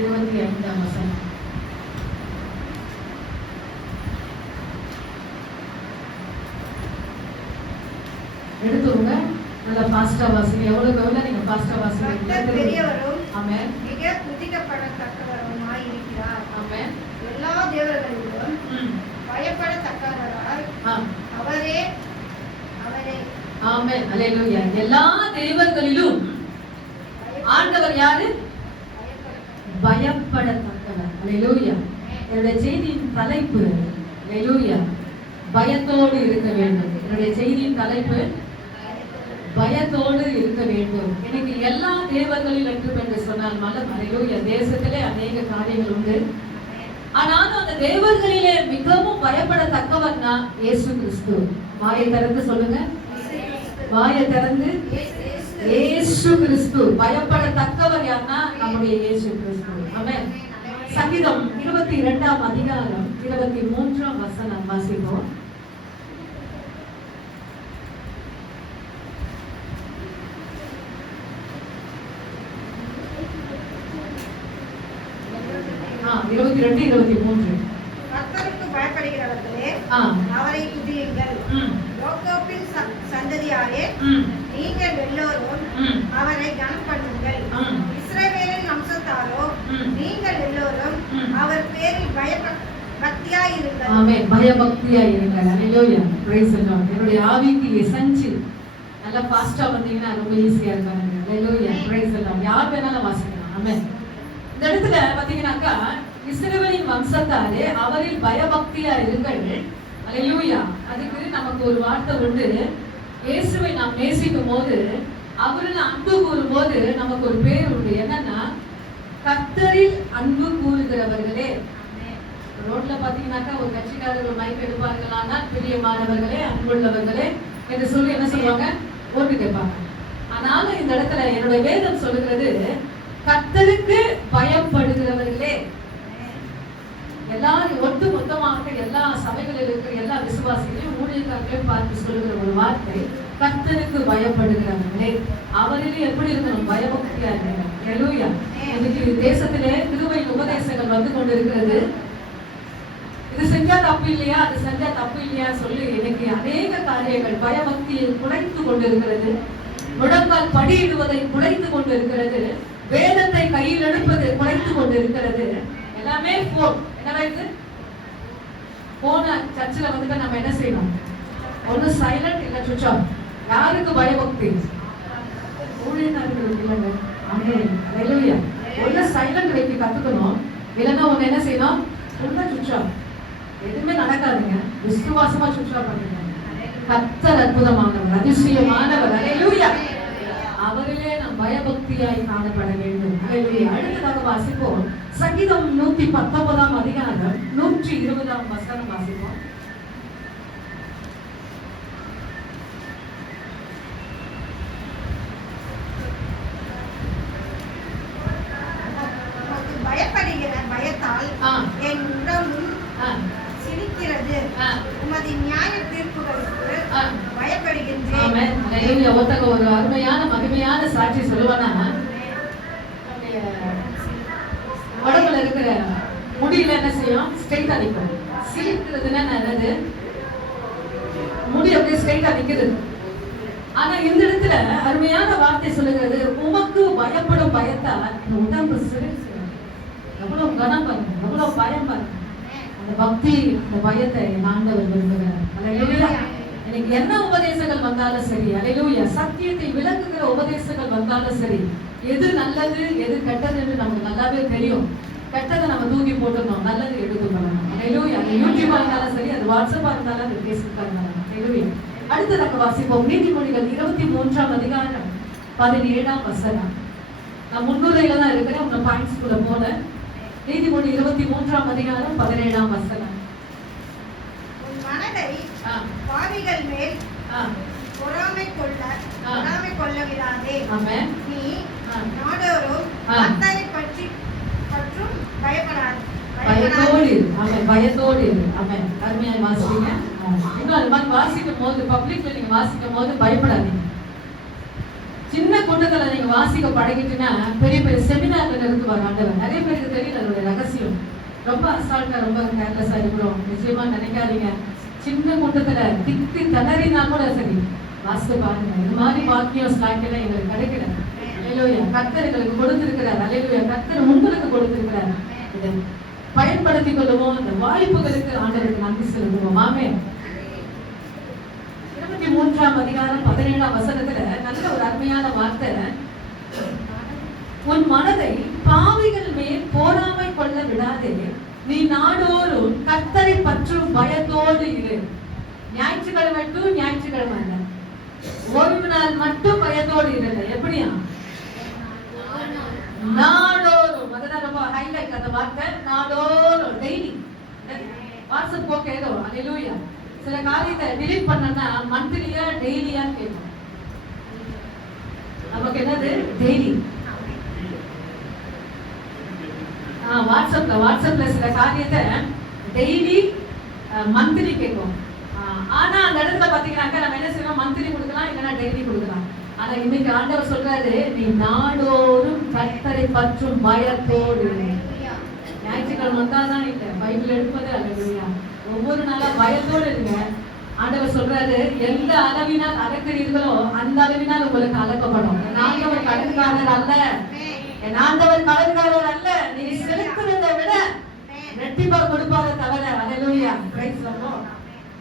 25ஆம் வசனம். எடுத்துங்க, நல்லா ஃபாஸ்டா வாசிங்க. எவ்வளவு நீங்க ஃபாஸ்டா வாசிங்க. பெரியவரும் ஆமென், மிக துதிக்கப்படத்தக்கவருமாய் இருக்கிறார். ஆமென். எல்லா தேவர்களிலும் பயப்படத்தக்கவராய் அவரே அவரே. ஆமென், அல்லேலூயா. எல்லா தேவர்களிலும் ஆண்டவர் யாரு? பயப்படத்தக்கவர். அல்லேலூயா. என்னுடைய செய்தியின் தலைப்பு அல்லேலூயா, பயத்தோடு இருக்க வேண்டும். என்னுடைய செய்தியின் தலைப்பு பயத்தோடு இருக்க வேண்டும். எனக்கு எல்லா தேவர்களில் என்று சொன்னால் மலம் அல்லேலூயா. தேசத்திலே அநேக காரியங்கள் உண்டு. ஆனாலும் அந்த தேவர்களிலே மிகவும் பயப்படத்தக்கவர்னா இயேசு கிறிஸ்து. வாயை திறந்து சொல்லுங்க, வாயை திறந்து இயேசு கிறிஸ்து. பயப்படத்தக்கவர் யாருன்னா நம்முடைய இயேசு கிறிஸ்து. ஆமென். சங்கீதம் 22ஆம் அதிகாரம் 23ஆம் வசனம் வாசிப்போம். ஆ 22 23. கர்த்தருக்கு பயப்படுகிறவர்களே அவரை துதியுங்கள். யாக்கோபின் சந்ததியாரே நீங்கள் எல்லோரும் அவரை கனம் பண்ணுங்கள். இஸ்ரவேலின் வம்சத்தாரோ நீங்கள் எல்லோரும் அவர் பேரில் பயபக்தியாய் இருங்கள். ஆமென், பயபக்தியாய் இருங்கள். அல்லேலூயா, பிரைஸ் தி லார்ட். என்னுடைய ஆவிக்கு எசன்சி நல்லா ஃபாஸ்டா வந்தீங்கன்னா ரொம்ப ஈஸியா இருக்கும். அல்லேலூயா, பிரைஸ் தி லார்ட். யார் வேணாலும் வாசிக்கலாம். ஆமென். இந்த இடத்துல பாத்தீங்கன்னாக்கா இஸ்ரவேலின் வம்சத்தாரே அவரில் பயபக்தியா இருங்கள். அல்லேலூயா. அதுக்கு நமக்கு ஒரு வார்த்தை உண்டு. இயேசுவை நாம் நேசிக்கும் போது, அவரில் அன்பு கூறும் போது நமக்கு ஒரு பேர் உண்டு. என்னன்னா கர்த்தரில் அன்பு கூறுகிறவர்களே. ரோட்ல பாத்தீங்கன்னாக்கா ஒரு கட்சிக்காரர்கள் மைக் எடுப்பார்களானா பிரியமானவர்களே, அன்புள்ளவர்களே என்று சொல்லி என்ன சொல்லுவாங்க? ஓட்டு கேட்பாங்க. ஆனாலும் இந்த இடத்துல என்னுடைய வேதம் சொல்லுகிறது கர்த்தருக்கு பயப்படுகிறவர்களே. எல்லாரும் ஒட்டு மொத்தமாக எல்லா சபைகளில் இருக்கிற எல்லா விசுவாசிகளையும் ஊழியக்காரர்களையும் பார்த்து சொல்லுகிற ஒரு வார்த்தை, கர்த்தருக்கு பயப்படுகிறவர்களே. அவரிலே எப்படி இருக்கணும்? பயபக்தியா இருக்கணும். அல்லேலூயா. இன்னைக்கு தேசத்திலே கிருபையின் உபதேசங்கள் வந்து கொண்டிருக்கிறது. இது செஞ்சா தப்பு இல்லையா, அது செஞ்சா தப்பு இல்லையா சொல்லி இன்னைக்கு அநேக காரியங்கள் பயபக்தியை குலைத்து கொண்டிருக்கிறது. முழங்கால் படியிடுவதை குலைத்து கொண்டிருக்கிறது. வேதத்தை கையில் எடுப்பது குலைத்து கொண்டிருக்கிறது. எல்லாமே போன். என்னவா இது? போன சர்ச்சில் வந்துட்டு நம்ம என்ன செய்யணும்? ஒன்னு சைலண்ட் இல்ல சுவிட்ச் ஆஃப். யாருக்கு பயபக்தி? ஊழியக்காரர்களுக்கு இல்லைங்க. ஆமென், அல்லேலூயா. ஒன்னு சைலண்ட் வைக்க கத்துக்கணும். இல்லைன்னா ஒன்னு என்ன செய்யணும்? ஒன்னு சுவிட்ச் ஆஃப். எதுவுமே நடக்காதுங்க. விசுவாசமா சுவிட்ச் ஆஃப் பண்ணுங்க. கர்த்தர் அற்புதமானவர், அதிசயமானவர். அல்லேலூயா. அவரிலே நாம் பயபக்தியாய் காணப்பட வேண்டும். அல்லேலூயா. அடுத்ததாக வாசிப்போம். சங்கீதம் 119ஆம் அதிகாரம் 120ஆம் வசனம் வாசிப்போம். பயப்படுகிற பயத்தால் என் உடம்பும் சிரிக்கிறது. உமது நியாய தீர்ப்புகளுக்கு பயப்படுகின்றேன். ஆமென், அல்லேலூயா. ஒருத்தங்க ஒரு அருமையான மகிமையான சாட்சி சொல்லுவானா, உடம்புல இருக்கிற முடியில என்ன செய்யும்? ஸ்ட்ரைட்டா நிற்கும். சிரிக்கிறதுன்னா என்னது? முடி அப்படியே ஸ்ட்ரைட்டா நிக்கிறது. ஆனா இந்த இடத்துல அருமையான வார்த்தை சொல்லுகிறது, உமக்கு பயப்படும் பயத்தால் இந்த உடம்பு சிரிச்சு. எவ்வளவு கனம் பாருங்க, எவ்வளவு பயம் பாருங்க. அந்த பக்தி, அந்த பயத்தை ஆண்டவர் விரும்புகிறார். அல்லேலூயா. எனக்கு என்ன உபதேசங்கள் வந்தாலும் சரி, அல்லேலூயா, சத்தியத்தை விளக்குகிற உபதேசங்கள் வந்தாலும் சரி, எது நல்லது எது கெட்டது என்று நமக்கு நல்லாவே தெரியும். கெட்டதை நம்ம தூக்கி போட்டுக்கணும், நல்லது எடுத்துக்கணும். அல்லேலூயா. அது யூடியூபா இருந்தாலும் சரி, அது வாட்ஸ்அப்பா இருந்தாலும், அது பேஸ்புக்கா இருந்தாலும். அல்லேலூயா. அடுத்ததாக வாசிப்போம். நீதிமொழிகள் 23ஆம் அதிகாரம் 17ஆம் வசனம். நான் முன்னுரையில தான் இருக்கிறேன், உங்க பாயிண்ட்ஸ் குள்ள போல. நீதிமொழி 23ஆம் அதிகாரம் 17ஆம் வசனம். உன் மனதை பாவிகள் மேல் பொறாமை கொள்ள விடாதே. ஆமென். நீ நாடோறும் கர்த்தரை பற்றி பற்றும் பயப்படாதே. பயத்தோடு. ஆமென், பயத்தோடு. ஆமென். அருமையாய் வாசிங்க. இன்னும் அது மாதிரி வாசிக்கும் போது, பப்ளிக்ல நீங்க வாசிக்கும் போது பயப்படாதீங்க. சின்ன கூட்டத்துல நீங்க வாசிக்க பழகிட்டீங்கன்னா பெரிய பெரிய செமினார்ல நிறுத்துவாங்க ஆண்டவர். நிறைய பேருக்கு தெரியல அதோட ரகசியம். ரொம்ப அசால்ட்டா ரொம்ப கேர்லெஸ்ஸா இருக்கிறோம். நிச்சயமா நினைக்காதீங்க. சின்ன கூட்டத்துல திக்கு திணறினா கூட சரி வாசித்து பாருங்க. இது மாதிரி பாக்கியம் ஸ்லாக்கியம் எங்களுக்கு கிடைக்கல. அல்லேலூயா. கர்த்தர் எங்களுக்கு கொடுத்திருக்கிறார். அல்லேலூயா. கர்த்தர் உங்களுக்கு கொடுத்திருக்கிறார். இதை பயன்படுத்திக் கொள்ளுவோம். இந்த வாய்ப்புகளுக்கு ஆண்டவருக்கு நன்றி செலுத்துவோம். ஆமென். 23ஆம் அதிகாரம் 17ஆம் வசனத்துல நல்ல ஒரு அருமையான வார்த்தை. உன் மனதை பாவிகள் மேல் போராமை கொள்ள விடாதே, நீ நாடோறும் கர்த்தரை பற்றும் பயத்தோடு இரு. ஞாயிற்றுக்கிழமை டு ஞாயிற்றுக்கிழமை இல்ல, ஒரு நாள் மட்டும் பயத்தோடு இருங்க. எப்படியா? நாடோறும். அதுதான் ரொம்ப ஹைலைட் அந்த வார்த்தை. நாடோறும், டெய்லி. வாட்ஸ்அப் போக்க ஏதோ அல்லேலூயா. சில காரியத்தை டிலீட் பண்ணனா மந்த்லியா டெய்லியா கேட்கும். நமக்கு என்னது? டெய்லி. வாட்ஸ்அப்ல சில காரியத்தை டெய்லி மந்த்லி கேட்கும். ஆனா அந்த இடத்துல பாத்தீங்கன்னாக்கா நம்ம என்ன செய்யணும்? மந்த்லி கொடுக்கலாம், இல்லைன்னா டெய்லி கொடுக்கலாம். ஆனா இன்னைக்கு ஆண்டவர் சொல்றாரு, நீ நாடோறும் கர்த்தரை பற்றும் பயத்தோடு. ஞாயிற்றுக்கிழமை வந்தாதான் இல்ல, பைபிள் எடுப்பது அல்லேலூயா. ஒவ்வொரு நாளா பயத்தோடு இருங்க. ஆண்டவர் சொல்றாரு, எந்த அளவினால் அளக்கிறீர்களோ அந்த அளவினால் உங்களுக்கு அளக்கப்படும். ஆண்டவர் கடன்காரர் அல்ல, என் ஆண்டவர் கடன்காரர் அல்ல. நீ செலுத்துறதை விட ரெட்டிப்பா கொடுப்பாத தவிர. அல்லேலூயா. Praise Lord.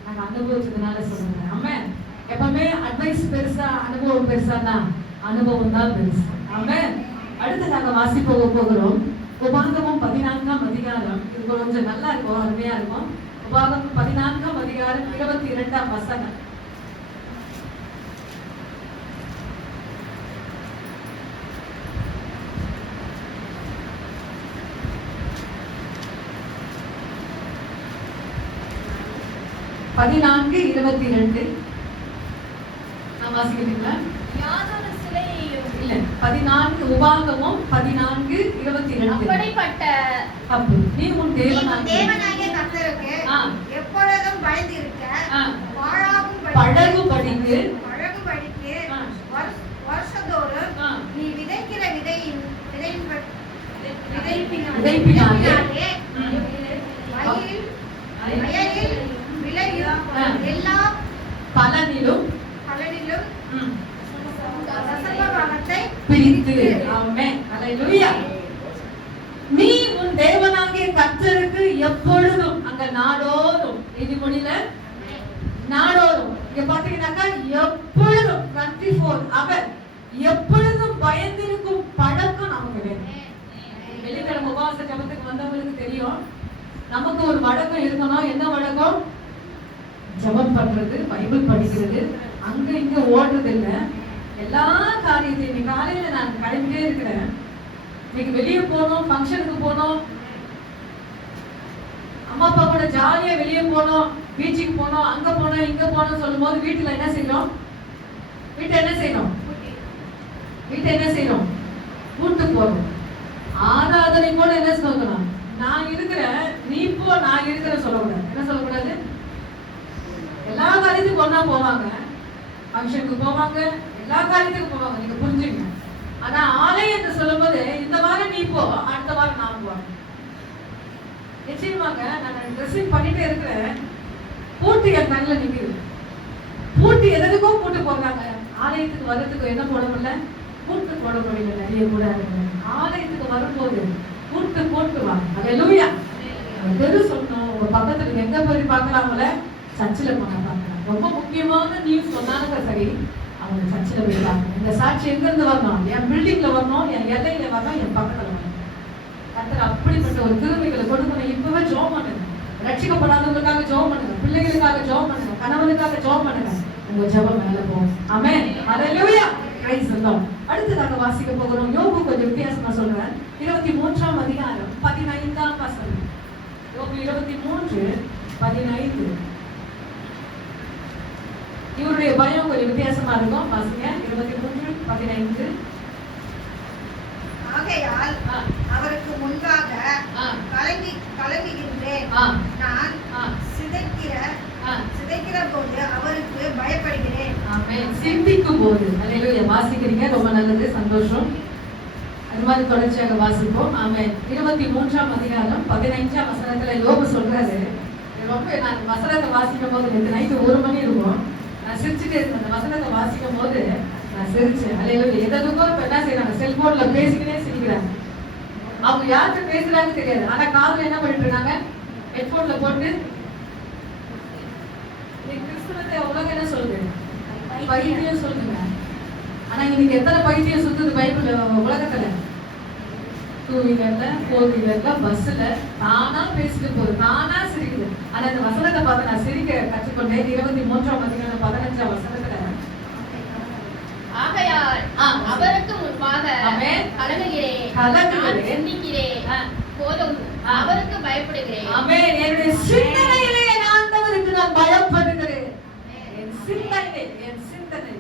நாங்க அனுபவிச்சதுனால சொல்றேன். ஆமென். எப்பவுமே அட்வைஸ் பெருசா அனுபவம் பெருசானா? அனுபவம் தான் பெருசு. ஆமென். அடுத்து நாங்க வாசிப்போக போகிறோம். உபாகமம் 14ஆம் அதிகாரம். இது கொஞ்சம் நல்லா இருக்கும், அருமையா இருக்கும். உபாகமம் 14ஆம் அதிகாரம் 22ஆம் வசனம். வாசிக்கிறீங்களா? யாதொரு சிலையையும் இல்ல, 14 உபாகமம் 14:22. அப்படிப்பட்ட அப்போ நீ உன் தேவனாகிய கர்த்தருக்கு எப்பொழுதும் பயந்திருக்க பழகுபடிக்கு வருஷந்தோறும் நீ விதைக்கிற விதைப்பினாலே வயலில் விளையும் எல்லா பலனிலும் தசமபாகத்தை பிரித்து. ஆமென். அல்லேலூயா. நீ உன் தேவனாகிய கர்த்தருக்கு எப்பொழுதும், அங்க நாடோறும், நீதிமொழியில நாடோறும், இங்க பாத்தீங்கன்னாக்கா எப்பொழுதும் 24 hours எப்பொழுதும் பயந்திருக்கும் பழக்கம் நமக்கு வேணும். வெள்ளிக்கிழமை உபவாச ஜபத்துக்கு வந்தவங்களுக்கு தெரியும், நமக்கு ஒரு வழக்கம் இருக்கணும். என்ன வழக்கம்? ஜபம் பண்றது, பைபிள் படிக்கிறது, அங்க இங்க ஓடுறது இல்ல. எல்லா காரியத்தையும் இன்னைக்கு காலையில நான் கிளம்பிட்டே இருக்கிறேன். இன்னைக்கு வெளியே போனோம், ஃபங்க்ஷனுக்கு போனோம், அம்மா அப்பா கூட ஜாலியா வெளியே போனோம், பீச்சுக்கு போனோம், அங்க போனோம் இங்க போனோம் சொல்லும் போது வீட்டுல என்ன செய்யறோம்? வீட்டை என்ன செய்யறோம்? கூட்டு போறோம். ஆராதனை கூட என்ன சொல்லணும்? நான் இருக்கிறேன், நீ போ, நான் இருக்கிறேன் சொல்லக்கூடாது. என்ன சொல்லக்கூடாது? எல்லா காரியத்துக்கும் ஒன்னா போவாங்க, ஃபங்க்ஷனுக்கு போவாங்க, எல்லா காரியத்துக்கும் போவாங்க. நீங்க புரிஞ்சுங்க. ஆனா ஆலயத்தை சொல்லும் போது இந்த வாரம் நீ போ, அடுத்த வாரம் நான் போவேன். நிச்சயமாங்க நான் ட்ரெஸ்ஸிங் பண்ணிட்டே இருக்கிறேன், பூட்டு என் கண்ணில் நிற்குது. பூட்டு எதுக்கோ பூட்டு போடுறாங்க. ஆலயத்துக்கு வர்றதுக்கு என்ன போட முடியல? பூட்டு போட முடியல. நிறைய கூட ஆலயத்துக்கு வரும்போது பூட்டு போட்டு வாங்க. அல்லேலூயா. தெரு சொல்லணும். உங்க பக்கத்துல எங்க போய் பார்க்கலாம்ல? சர்ச்சில் போனா பார்க்கலாம். ரொம்ப முக்கியமான நியூஸ் சொன்னாங்க சரி, அவங்க சர்ச்சில் போய் பார்க்கணும். இந்த சாட்சி எங்க இருந்து வரணும்? என் பில்டிங்ல வரணும், என் எல்லையில வரணும், என் பக்கத்துல வரணும். கர்த்தர் அப்படிப்பட்ட ஒரு கிருபைகளை கொடுக்கணும். இப்பவே ஜெபம் பண்ணுங்க. ரட்சிக்கப்படாதவங்களுக்காக ஜெபம் பண்ணுங்க, பிள்ளைகளுக்காக ஜெபம் பண்ணுங்க, கணவனுக்காக ஜெபம் பண்ணுங்க. உங்க ஜெபம் மேல போகும். ஆமென். ஹல்லேலூயா. Praise the Lord. அடுத்து நாங்க வாசிக்க போகிறோம். யோபு கொஞ்சம் வித்தியாசமா சொல்றேன். 23ஆம் அதிகாரம் 15ஆம் வசனம். யோபு 23:15. இவருடைய பயம் கொஞ்சம் வித்தியாசமா இருக்கும். வாசிங்க. 23:15. ஆகையால் அவருக்கு முன்பாக கலங்குகின்றேன். நான் சிதைக்கிற போது அவருக்கு பயப்படுகிறேன். ஆமென். சிந்திக்கும் போது. அல்லேலூயா. வாசிக்கிறீங்க, ரொம்ப நல்லது. மாதிரி தொடர்ச்சியாக வாசிப்போம். ஆமென். 23ஆம் அதிகாரம் 15ஆம் வசனத்துல யோபு சொல்றாரு. ரொம்ப நான் வசனத்தை வாசிக்கும் போது நேற்று நைட்டு 1 மணி இருக்கும். நான் சிரிச்சுட்டே இருந்தேன். அந்த வசனத்தை வாசிக்கும் போது நான் சிரிச்சேன். அல்லேலூயா. எதுக்கோ இப்ப என்ன செய்யறாங்க, செல்போன்ல பேசிக்கிட்டே சிரிக்கிறாங்க. அவங்க யார்கிட்ட பேசுறாங்கன்னு தெரியாது. ஆனா காதுல என்ன பண்ணிட்டு இருக்காங்க, ஹெட்போன்ல போட்டு. கிறிஸ்தவத்தை உலகம் என்ன சொல்லுது, பைத்தியம் சொல்லுங்க. ஆனா இன்னைக்கு எத்தனை பைத்தியம் சுத்துது பைபிள் உலகத்துல? 2 வீலர்ல 4 வீலர்ல பஸ்ல தானா பேசிட்டு போகுது, தானா சிரிக்குது. ஆனா இந்த வசனத்தை பார்த்து நான் சிரிக்க கற்றுக்கொண்டேன். 23ஆம் அதிகாரம் 15ஆம் வசனத்துல ஆகையால் அவருக்கு முன்பாக கலங்குகிறேன், நான் சிந்திக்கிறேன், போதும் அவருக்கு பயப்படுகிறேன். ஆமென். என்னுடைய சிந்தனையிலே நான் ஆண்டவருக்கு நான் பயப்படுகிறேன். என் சிந்தனை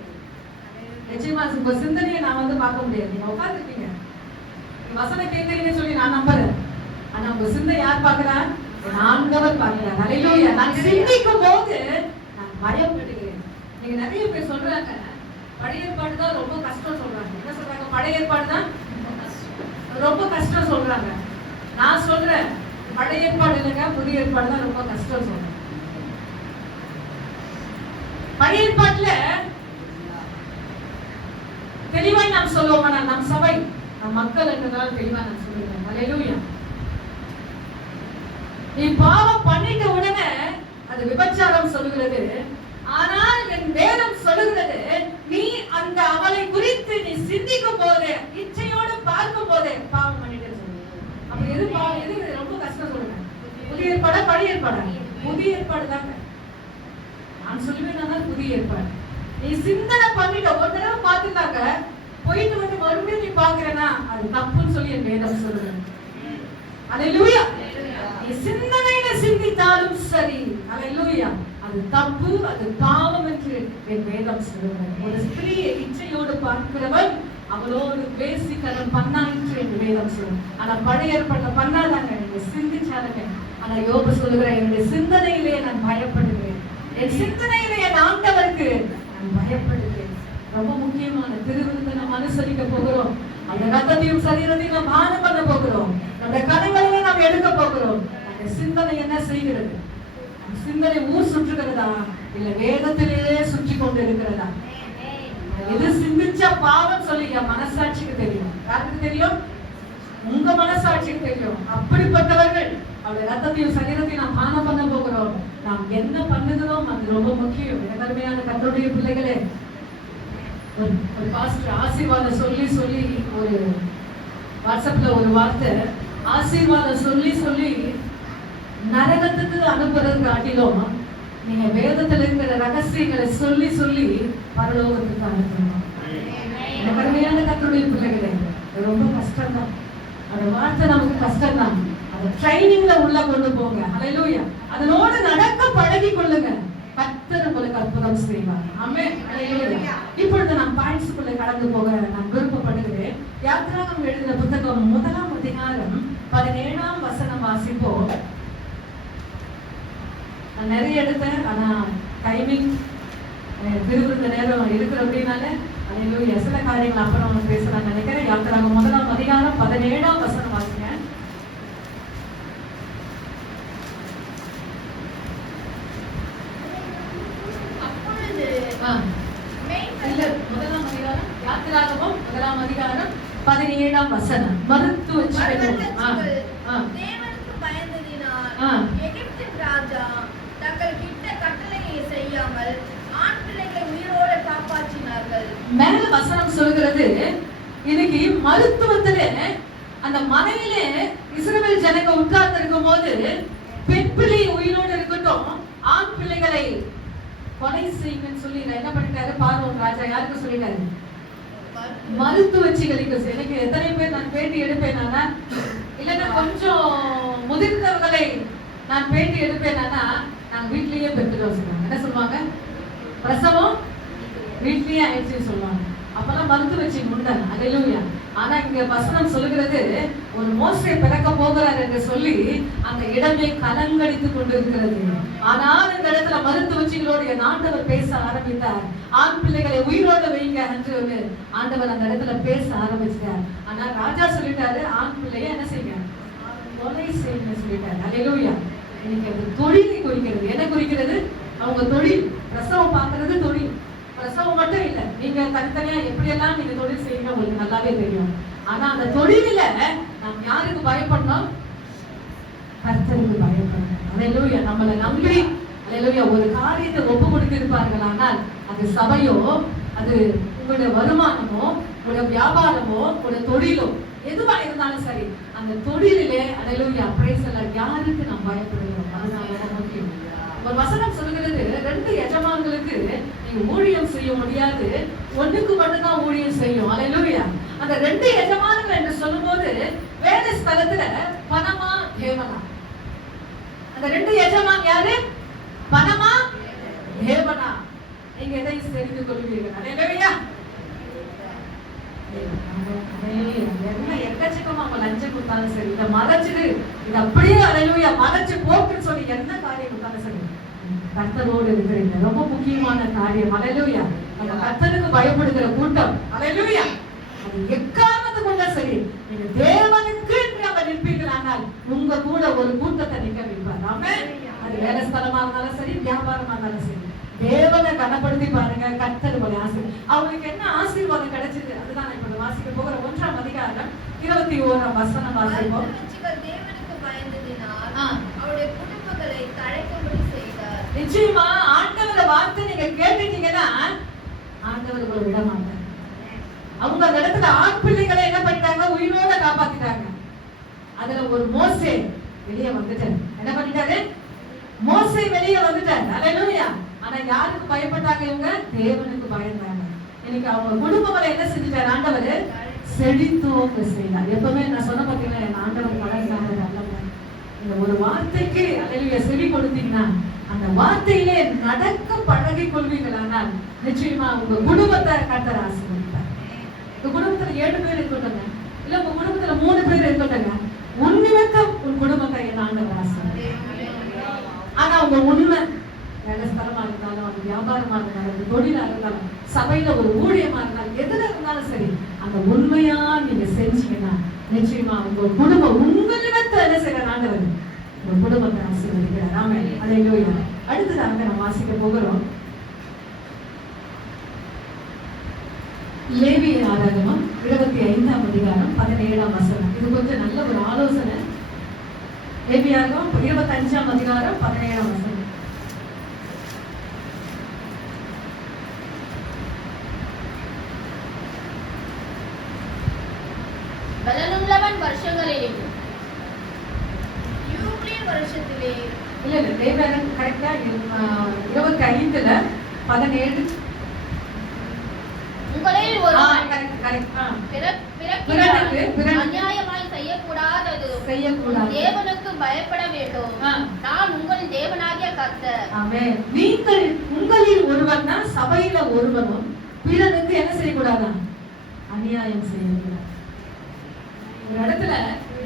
நிச்சயமா உங்க சிந்தனையை நான் வந்து பார்க்க முடியாது. நீங்க உட்கார்ந்துருக்கீங்க, வசனம் கேட்கறீங்கன்னு சொல்லி நான் நம்புறேன். ஆனா உங்க சிந்தை யார் பார்க்கிறா? என் ஆண்டவர் பார்க்கிறார். ஹல்லேலூயா. நான் சிந்திக்கும் போது நான் பயப்படுகிறேன். நீங்க நிறைய பேர் சொல்றாங்க பழைய ஏற்பாடு தான் ரொம்ப கஷ்டம் சொல்றாங்க. என்ன சொல்றாங்க? பழைய ஏற்பாடு தான் ரொம்ப கஷ்டம் சொல்றாங்க. நான் சொல்றேன் பழைய ஏற்பாடு இல்லைங்க, புதிய ஏற்பாடு தான் ரொம்ப கஷ்டம் சொல்றேன். பழைய ஏற்பாட்டுல தெளிவாய் நாம் சொல்லுவோம், நம் சபை நம் மக்கள் என்றதால் தெளிவா நான் சொல்லுவேன். ஹல்லேலூயா. நீ பாவம் பண்ணிட்ட உடனே அது விபச்சாரம் சொல்லுகிறது. ஆனால் என் வேதம் சொல்லுகிறது, நீ அந்த அவளை குறித்து நீ சிந்திக்கும் போது, இச்சையோடு பார்க்கும் போது பாவம் பண்ணிட்டு சொல்லுங்க. அப்ப எது பாவம், எது ரொம்ப கஷ்டம் சொல்லுங்க? புதிய ஏற்பாடா பழைய ஏற்பாடா? புதிய ஏற்பாடு தாங்க. நான் சொல்லுவேன் புதிய ஏற்பாடு. நீ சிந்தனை பண்ணிட்ட ஒரு தடவை பார்த்துட்டாங்க, போயிட்டு வந்து மறுபடியும் நீ பாக்குறேன்னா அது தப்புன்னு சொல்லி என் வேதம் சொல்லுங்க. ஹல்லேலூயா. நீ சிந்தனையில சிந்தித்தாலும் சரி, ஹல்லேலூயா, அது தப்பு, அது பாவம் என்று என் வேதம் சொல்லுங்க. ஒரு ஸ்திரீயை இச்சையோடு பார்க்கிறவன் அவளோடு பேசிக்கரம் பண்ணாயிற்று என்று வேதம் சொல்லுங்க. ஆனா பழைய ஏற்பாட்டுல பண்ணாதாங்க, நீங்க சிந்திச்சாருங்க. ஆனா யோபு சொல்லுகிறேன், என்னுடைய சிந்தனையிலே நான் பயப்படுகிறேன், என் சிந்தனையிலே என் ஆண்டவருக்கு நான் பயப்படுகிறேன். ரொம்ப முக்கியமான திருவிருந்தை நாம் அனுசரிக்க போகிறோம். அந்த ரத்தத்தையும் சரீரத்தையும் நாம் பானம் பண்ண போகிறோம். நம்முடைய கதைகளையும் நாம் எடுக்க போகிறோம். அந்த சிந்தனை என்ன செய்கிறது? சிந்தனை ஊர் சுற்றுகிறதா இல்ல வேதத்திலேயே சுற்றி கொண்டு இருக்கிறதா? எது சிந்திச்சா பாவம் சொல்லி என் மனசாட்சிக்கு தெரியும். யாருக்கு தெரியும்? உங்க மனசாட்சிக்கு தெரியும். அப்படிப்பட்டவர்கள் அவருடைய ரத்தத்தையும் சரீரத்தையும் நாம் பானம் பண்ண போகிறோம். நாம் என்ன பண்ணுகிறோம் அது ரொம்ப முக்கியம். அருமையான கர்த்தருடைய பிள்ளைகளே, ஒரு பாஸ்டர் ஆசீர்வாதம் சொல்லி சொல்லி ஒரு வாட்ஸ்அப்ல ஒரு வார்த்தை, ஆசீர்வாதம் சொல்லி சொல்லி நரகத்துக்கு அனுப்புறது காட்டிலும் நீங்க வேதத்துல இருக்கிற ரகசியங்களை சொல்லி சொல்லி பரலோகத்துக்கு அனுப்பணும். கருமையான கர்த்தருடைய பிள்ளைகளே, ரொம்ப கஷ்டம் தான். அந்த வார்த்தை நமக்கு கஷ்டம் தான். அதை ட்ரைனிங்ல உள்ள கொண்டு போங்க. ஹல்லேலூயா. அதனோடு நடக்க பழகி கொள்ளுங்க. கர்த்தர் உங்களுக்கு அற்புதம் செய்வார். ஆமென். ஹல்லேலூயா. இப்பொழுது நான் பாயிண்ட்ஸ்க்குள்ள கடந்து போக நான் விருப்பப்படுகிறேன். யாத்திராகமம் எழுதின புத்தகம் 1ஆம் அதிகாரம் 17ஆம் வசனம் வாசிப்போம். நான் நிறைய எடுத்தேன், ஆனா டைமிங் திருவிருந்த நேரம் இருக்கிற அப்படின்னால ஹல்லேலூயா சில காரியங்கள் அப்புறம் பேசலாம்னு நினைக்கிறேன். யாத்திராகமம் 1ஆம் அதிகாரம் 17ஆம் வசனம் வாசிங்க. யாத்திராகமம் 1ஆம் அதிகாரம் 17ஆம் வசனம். தேவனுக்கு பயந்ததினால் எகிப்தின் ராஜா தங்கள் கிட்ட கட்டளையை செய்யாமல் ஆண் பிள்ளைகளை உயிரோடு காப்பாற்றினார்கள். மேல வசனம் சொல்கிறது, இன்னைக்கு மருத்துவத்திலே அந்த மனையிலே இஸ்ரவேல் ஜனங்க உட்கார்ந்து இருக்கும் போது பெண் பிள்ளை உயிரோடு இருக்கட்டும், ஆண் பிள்ளைகளை கொலை செய்யுங்கன்னு சொல்லி என்ன பண்ணிட்டாரு பார்வோன் ராஜா? யாருக்கு சொல்லிட்டாரு? மருத்துவச்சிகளுக்கு. எனக்கு எத்தனை பேர் நான் பேட்டி எடுப்பேனா, இல்லைன்னா கொஞ்சம் முதிர்ந்தவர்களை நான் பேட்டி எடுப்பேனா, நாங்க வீட்லயே பெற்றுட்டோம் சொல்லுவாங்க. என்ன சொல்லுவாங்க? பிரசவம் வீட்லயே ஆயிடுச்சுன்னு சொல்லுவாங்க. அப்பெல்லாம் மருத்துவச்சி உண்டா? ஹல்லேலூயா. ஆனா இங்க வசனம் சொல்லுகிறது ஒரு மோசே பிறக்க போகிறார் என்று சொல்லி அந்த இடமே கலங்கடித்துக் கொண்டிருக்கிறது. ஆனால் இந்த இடத்துல மருத்துவச்சிகளோடு என் ஆண்டவர் பேச ஆரம்பித்தார். ஆண் பிள்ளைகளை உயிரோடு வைங்க என்று ஒரு ஆண்டவர் அந்த இடத்துல பேச ஆரம்பிச்சார். ஆனா ராஜா சொல்லிட்டாரு, ஆண் பிள்ளைய என்ன செய்யுங்க, கொலை செய்யுங்க சொல்லிட்டாரு. அல்லேலூயா. இன்னைக்கு அது தொழிலை குறிக்கிறது. என்ன குறிக்கிறது? அவங்க தொழில். பிரசவம் பார்க்கறது தொழில். பிரசவம் மட்டும் இல்ல, நீங்க தனித்தனியா எப்படியெல்லாம் நீங்க தொழில் செய்யுங்க உங்களுக்கு நல்லாவே தெரியும். ஆனா அந்த தொழில நாம் யாருக்கு பயப்படணும்? கர்த்தருக்கு பயப்படணும். அல்லேலூயா. நம்மளை நம்பி அல்லேலூயா ஒரு காரியத்தை ஒப்பு கொடுத்திருப்பார்கள். ஆனால் அது சபையோ, அது உங்களுடைய வருமானமோ, உங்களுடைய வியாபாரமோ, உங்களுடைய தொழிலோ எதுவா இருந்தாலும் சரி, அந்த தொழிலிலே அல்லேலூயா பிரைஸ் எல்லாம் யாருக்கு நாம் பயப்படுகிறோம்? அதுதான் முக்கியம். ஒரு வசனம் சொல்லுகிறது, 2 எஜமான்களுக்கு நீங்க ஊழியம் செய்ய முடியாது, ஒண்ணுக்கு மட்டும்தான் ஊழியம் செய்யும். அல்லேலூயா. அந்த 2 எஜமான்கள் என்று சொல்லும்போது வேலை ஸ்தலத்துல பணமா தேவனா? அந்த 2 எஜமான் யாரு? பணமா தேவனா? நீங்க எதை தெரிந்து கொள்வீர்கள்? அல்லேலூயா. எக்கச்சக்கமா அவங்க லஞ்சம் கொடுத்தாலும் சரி, இதை மறைச்சிடு, இது அப்படியே அல்லேலூயா மறைச்சு போக்குன்னு சொல்லி என்ன காரியம் கொடுத்தாலும் சரி, கர்த்தரோடு இருக்கிறீங்க. ரொம்ப முக்கியமான காரியம். அல்லேலூயா. அந்த கர்த்தருக்கு பயப்படுகிற கூட்டம் அல்லேலூயா, அது எக்காரணத்து கொண்டா சரி, நீங்க தேவனுக்கு என்று அவர் நிற்பீர்கள். ஆனால் உங்க கூட ஒரு கூட்டத்தை நிக்க வைப்பார். ஆமென். அது வேலை ஸ்தலமா இருந்தாலும் சரி, வியாபாரமா இருந்தாலும் சரி, தேவனை கனப்படுத்தி பாருங்க. கர்த்தர் அவங்களுக்கு என்ன ஆசீர்வாதம் கிடைச்சது? அதுதான் இப்ப வாசிக்க போகிற 1ஆம் அதிகாரம் 21ஆம் வசனம் வாசிப்போம். தேவனுக்கு பயந்ததினால் அவருடைய குடும்பங்களை தழைக்கும்படி செய்தார். நிச்சயமா ஆண்டவரோட வார்த்தை நீங்க கேட்டுட்டீங்கன்னா ஆண்டவர் உங்களை விட மாட்டார். அவங்க அந்த இடத்துல ஆண் பிள்ளைகளை என்ன பண்ணிட்டாங்க? உயிரோட காப்பாத்திட்டாங்க. அதுல ஒரு மோசே வெளியே வந்துட்டார். என்ன பண்ணிட்டாரு? மோசே வெளியே வந்துட்டார். அல்லேலூயா. ஆனா யாருக்கு பயப்பட்டாங்க? இவங்க தேவனுக்கு பயந்தாங்க. இன்னைக்கு அவங்க குடும்பங்களை என்ன செஞ்சுட்டார்? ஆண்டவர் செழித்தோங்க செய்தார். எப்பவுமே நான் சொன்ன பார்த்தீங்கன்னா, என் ஆண்டவர் பழசாங்க அல்ல. இந்த ஒரு வார்த்தைக்கு அல்லேலூயா செவி கொடுத்தீங்கன்னா அந்த வார்த்தையிலே நடக்க பழகி கொள்வீங்களானால் நிச்சயமா உங்க குடும்பத்தை கர்த்தர் ஆசீர்வதிப்பார். உங்க குடும்பத்துல 7 பேர் இருக்கட்டுங்க, இல்ல உங்க குடும்பத்துல 3 பேர் இருக்கட்டுங்க, உன் நிமித்தம் உன் குடும்பத்தை என் ஆண்டவர் ஆசீர்வதிப்பார். ஆனா உங்க உண்மை வேலை ஸ்தலமா இருந்தாலும், அது வியாபாரமா இருந்தாலும், அது தொழிலா இருந்தாலும், சபையில ஒரு ஊழியமா இருந்தாலும், எதுல இருந்தாலும் சரி, அந்த உண்மையா நீங்க செஞ்சீங்கன்னா நிச்சயமா உங்க குடும்பம் உங்களிடத்தை என்ன செய்யற ஆண்டவர் உங்க குடும்பத்தை ஆசீர்வதிக்கிறார். ஆமென். அல்லேலூயா. அடுத்ததாக நம்ம வாசிக்க போகிறோம் லேவிய ஆராகமம் 25ஆம் அதிகாரம் 17ஆம் வசனம். இது கொஞ்சம் நல்ல ஒரு ஆலோசனை. லேவியாகமம் 25ஆம் அதிகாரம் 17ஆம் வசனம். பலனுள்ளவன் வருஷங்களிலே யூப்ளி வருஷத்திலே இல்ல லேவியர் கரெக்டா 25ல 17 உங்களில் ஒரு அநியாயமாய் செய்யக்கூடாதது தேவனுக்கு பயப்பட வேண்டும். நான் உங்கள் தேவனாகிய கர்த்தர். ஆமென். நீங்கள் உங்களில் ஒருவன் தான் சபையில ஒருவனும் பிறனுக்கு என்ன செய்யக்கூடாதா? அநியாயம் செய்யக்கூடாது. ஒரு இடத்துல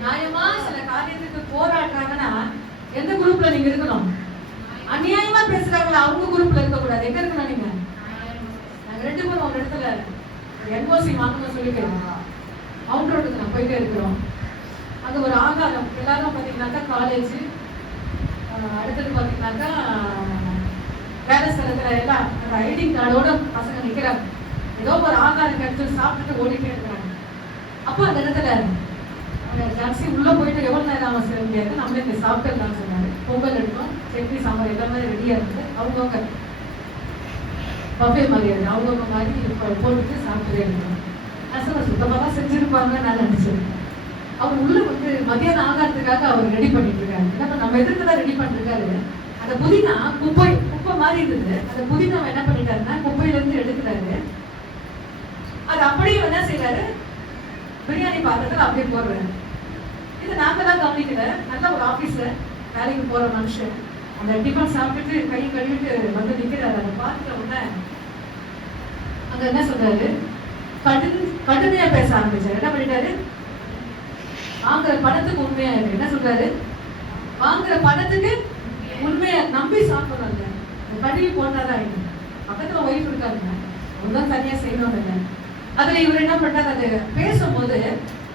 நியாயமா சில காரியத்துக்கு போராடுறாங்கன்னா எந்த குரூப்ல நீங்க இருக்கணும்? அநியாயமா பேசுறாங்களா அவங்க குரூப்ல இருக்க கூடாது. எங்க இருக்கணும் நீங்க? நாங்க 2 பேரும் ஒரு இடத்துல NOC வாங்கணும்னு சொல்லிட்டு அவுட் ரோட்டுக்கு நான் போயிட்டே இருக்கிறோம். அது ஒரு ஆகாரம். எல்லாரும் பாத்தீங்கன்னாக்கா காலேஜ், அடுத்தது பாத்தீங்கன்னாக்கா வேலை ஸ்தலத்துல எல்லாம் அந்த ஐடி கார்டோட பசங்க நிக்கிறாங்க. ஏதோ ஒரு ஆகாரம் கிடைச்சு சாப்பிட்டுட்டு ஓடிட்டே இருக்கிறாங்க. அப்போ அந்த இடத்துல ஜாஸ்தி உள்ள போயிட்டு எவ்வளவு நேரம் அவன் செய்ய முடியாது, நம்மளே இங்க சாப்பிட்டுலாம் சொன்னாரு. பொங்கல் எடுத்தோம், சட்னி சாம்பார் எல்லாமே ரெடியா இருந்தது. அவங்கவுங்க பஃபே மாதிரி இருக்கு, அவங்கவுங்க மாதிரி போட்டுட்டு சாப்பிட்டுட்டே இருக்கணும். அசல சுத்தமாக தான் செஞ்சிருப்பாங்க நான் நினைச்சிருக்கேன். அவர் உள்ள வந்து மதியானம் ஆகாரத்துக்காக அவர் ரெடி பண்ணிட்டு இருக்காரு. என்ன நம்ம எதிர்த்து தான் ரெடி பண்ணிருக்காரு. அந்த புதினா குப்பை மாதிரி இருந்தது. அந்த புதினாவை என்ன பண்ணிட்டாருன்னா குப்பையில இருந்து எடுக்கிறாரு. அது அப்படியே என்ன செய்யறாரு, பிரியாணி பாத்திரத்தில் அப்படியே போடுறாரு. இது நாங்க தான் கவனிக்கல. நல்ல ஒரு ஆபீஸ்ல வேலைக்கு போற மனுஷன் அந்த டிஃபன் சாப்பிட்டுட்டு கை கழுவிட்டு வந்து நிக்கிறாரு. அதை பார்த்துட்ட உடனே அங்க என்ன சொல்றாரு, கடுமையா பேச ஆரம்பிச்சாரு. என்ன பண்ணிட்டாரு? வாங்குற பணத்துக்கு உண்மையா இருக்கு. என்ன சொல்றாரு? வாங்குற பணத்துக்கு உண்மையா நம்பி சாப்பிடுறாங்க. கழுவி போட்டாதான் ஆயிடும். பக்கத்துல ஒய்ஃப் இருக்காங்க, அவங்கதான் தனியா செய்யணும் இல்லை. அதுல இவர் என்ன பண்றாரு? அது பேசும்போது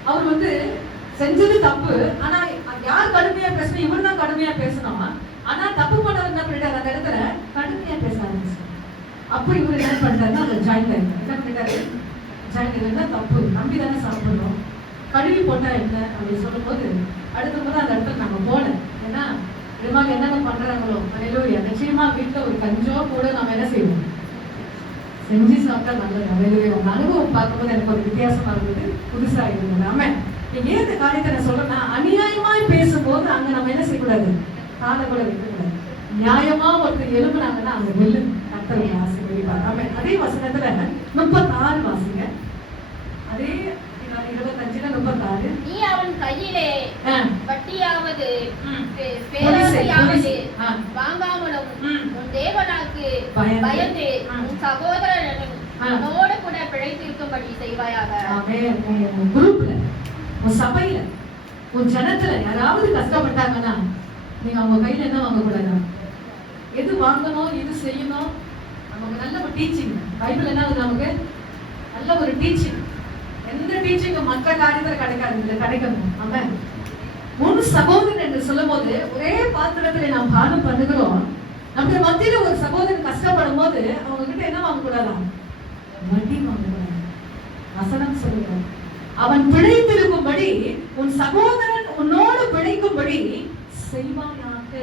அவர் வந்து செஞ்சது தப்பு. ஆனா யார் கடுமையா பேசணும்? இவர் தான் கடுமையா பேசணும். ஆனா தப்பு பண்ணவர் என்ன பண்ணிட்டாரு? அந்த இடத்துல கடுமையா பேச ஆரம்பிச்சு. அப்போ இவர் என்ன பண்றாருன்னா அதை ஜாயின் ஆயிட்டார். என்ன பண்ணிட்டாரு? ஜாயின் ஆயிருந்தா தப்பு, நம்பி தானே சாப்பிடணும், கழுவி போட்டா என்ன அப்படின்னு சொல்லும் போது அடுத்த முறை அந்த இடத்துல நாங்க போல. ஏன்னா இதுமாதிரி என்னென்ன பண்றாங்களோ அலையிலூயா. நிச்சயமா வீட்டுல ஒரு கஞ்சோ கூட நம்ம என்ன செய்வோம்? செஞ்சு சாப்பிட்டா நல்லது. அலையிலூயா. உங்க அனுபவம் பார்க்கும்போது எனக்கு ஒரு வித்தியாசமா இருந்தது, புதுசா இருந்தது. ஆமா, நீங்க ஏன் இந்த காரியத்தை நான் சொல்றேன்னா, அநியாயமாய் பேசும்போது அங்க நம்ம என்ன செய்யக்கூடாது? காலை கூட வைக்கக்கூடாது. நியாயமா ஒருத்தர் எழுப்புனாங்கன்னா அங்க நெல்லு கர்த்தருடைய ஆசீர்வதிப்பார். ஆமா, அதே வசனத்துல 36 வாசிங்க. அதே 25-36. நீ அவன் கையிலே வட்டியாவது வாங்காமலும் உன் தேவனாக்கு பயந்து உன் சகோதரனும் உன்னோடு கூட பிழைத்திருக்கும்படி செய்வாயாக. உன் குரூப்ல, உன் சபையில, உன் ஜனத்துல யாராவது கஷ்டப்பட்டாங்கன்னா நீங்க அவங்க கையில என்ன வாங்கக்கூடாது? எது வாங்கணும், எது செய்யணும், நமக்கு நல்ல ஒரு டீச்சிங். பைபிள் என்ன ஆகுது? நமக்கு நல்ல ஒரு டீச்சிங். எந்த டீச்சிங்கும் மற்ற காரியத்துல கிடைக்காது, இதுல கிடைக்கணும். அவன் உன் சகோதரன் என்று சொல்லும் போது ஒரே பாத்திரத்துல நாம் பானம் பண்ணுகிறோம். நம்முடைய மத்தியில ஒரு சகோதரன் கஷ்டப்படும் போது அவங்க கிட்ட என்ன வாங்கக்கூடாதான்? வட்டி வாங்கக்கூடாது. வசனம் சொல்லுகிறோம், அவன் பிழைத்திருக்கும்படி உன் சகோதரன் உன்னோடு பிழைக்கும்படி செய்வாயாக.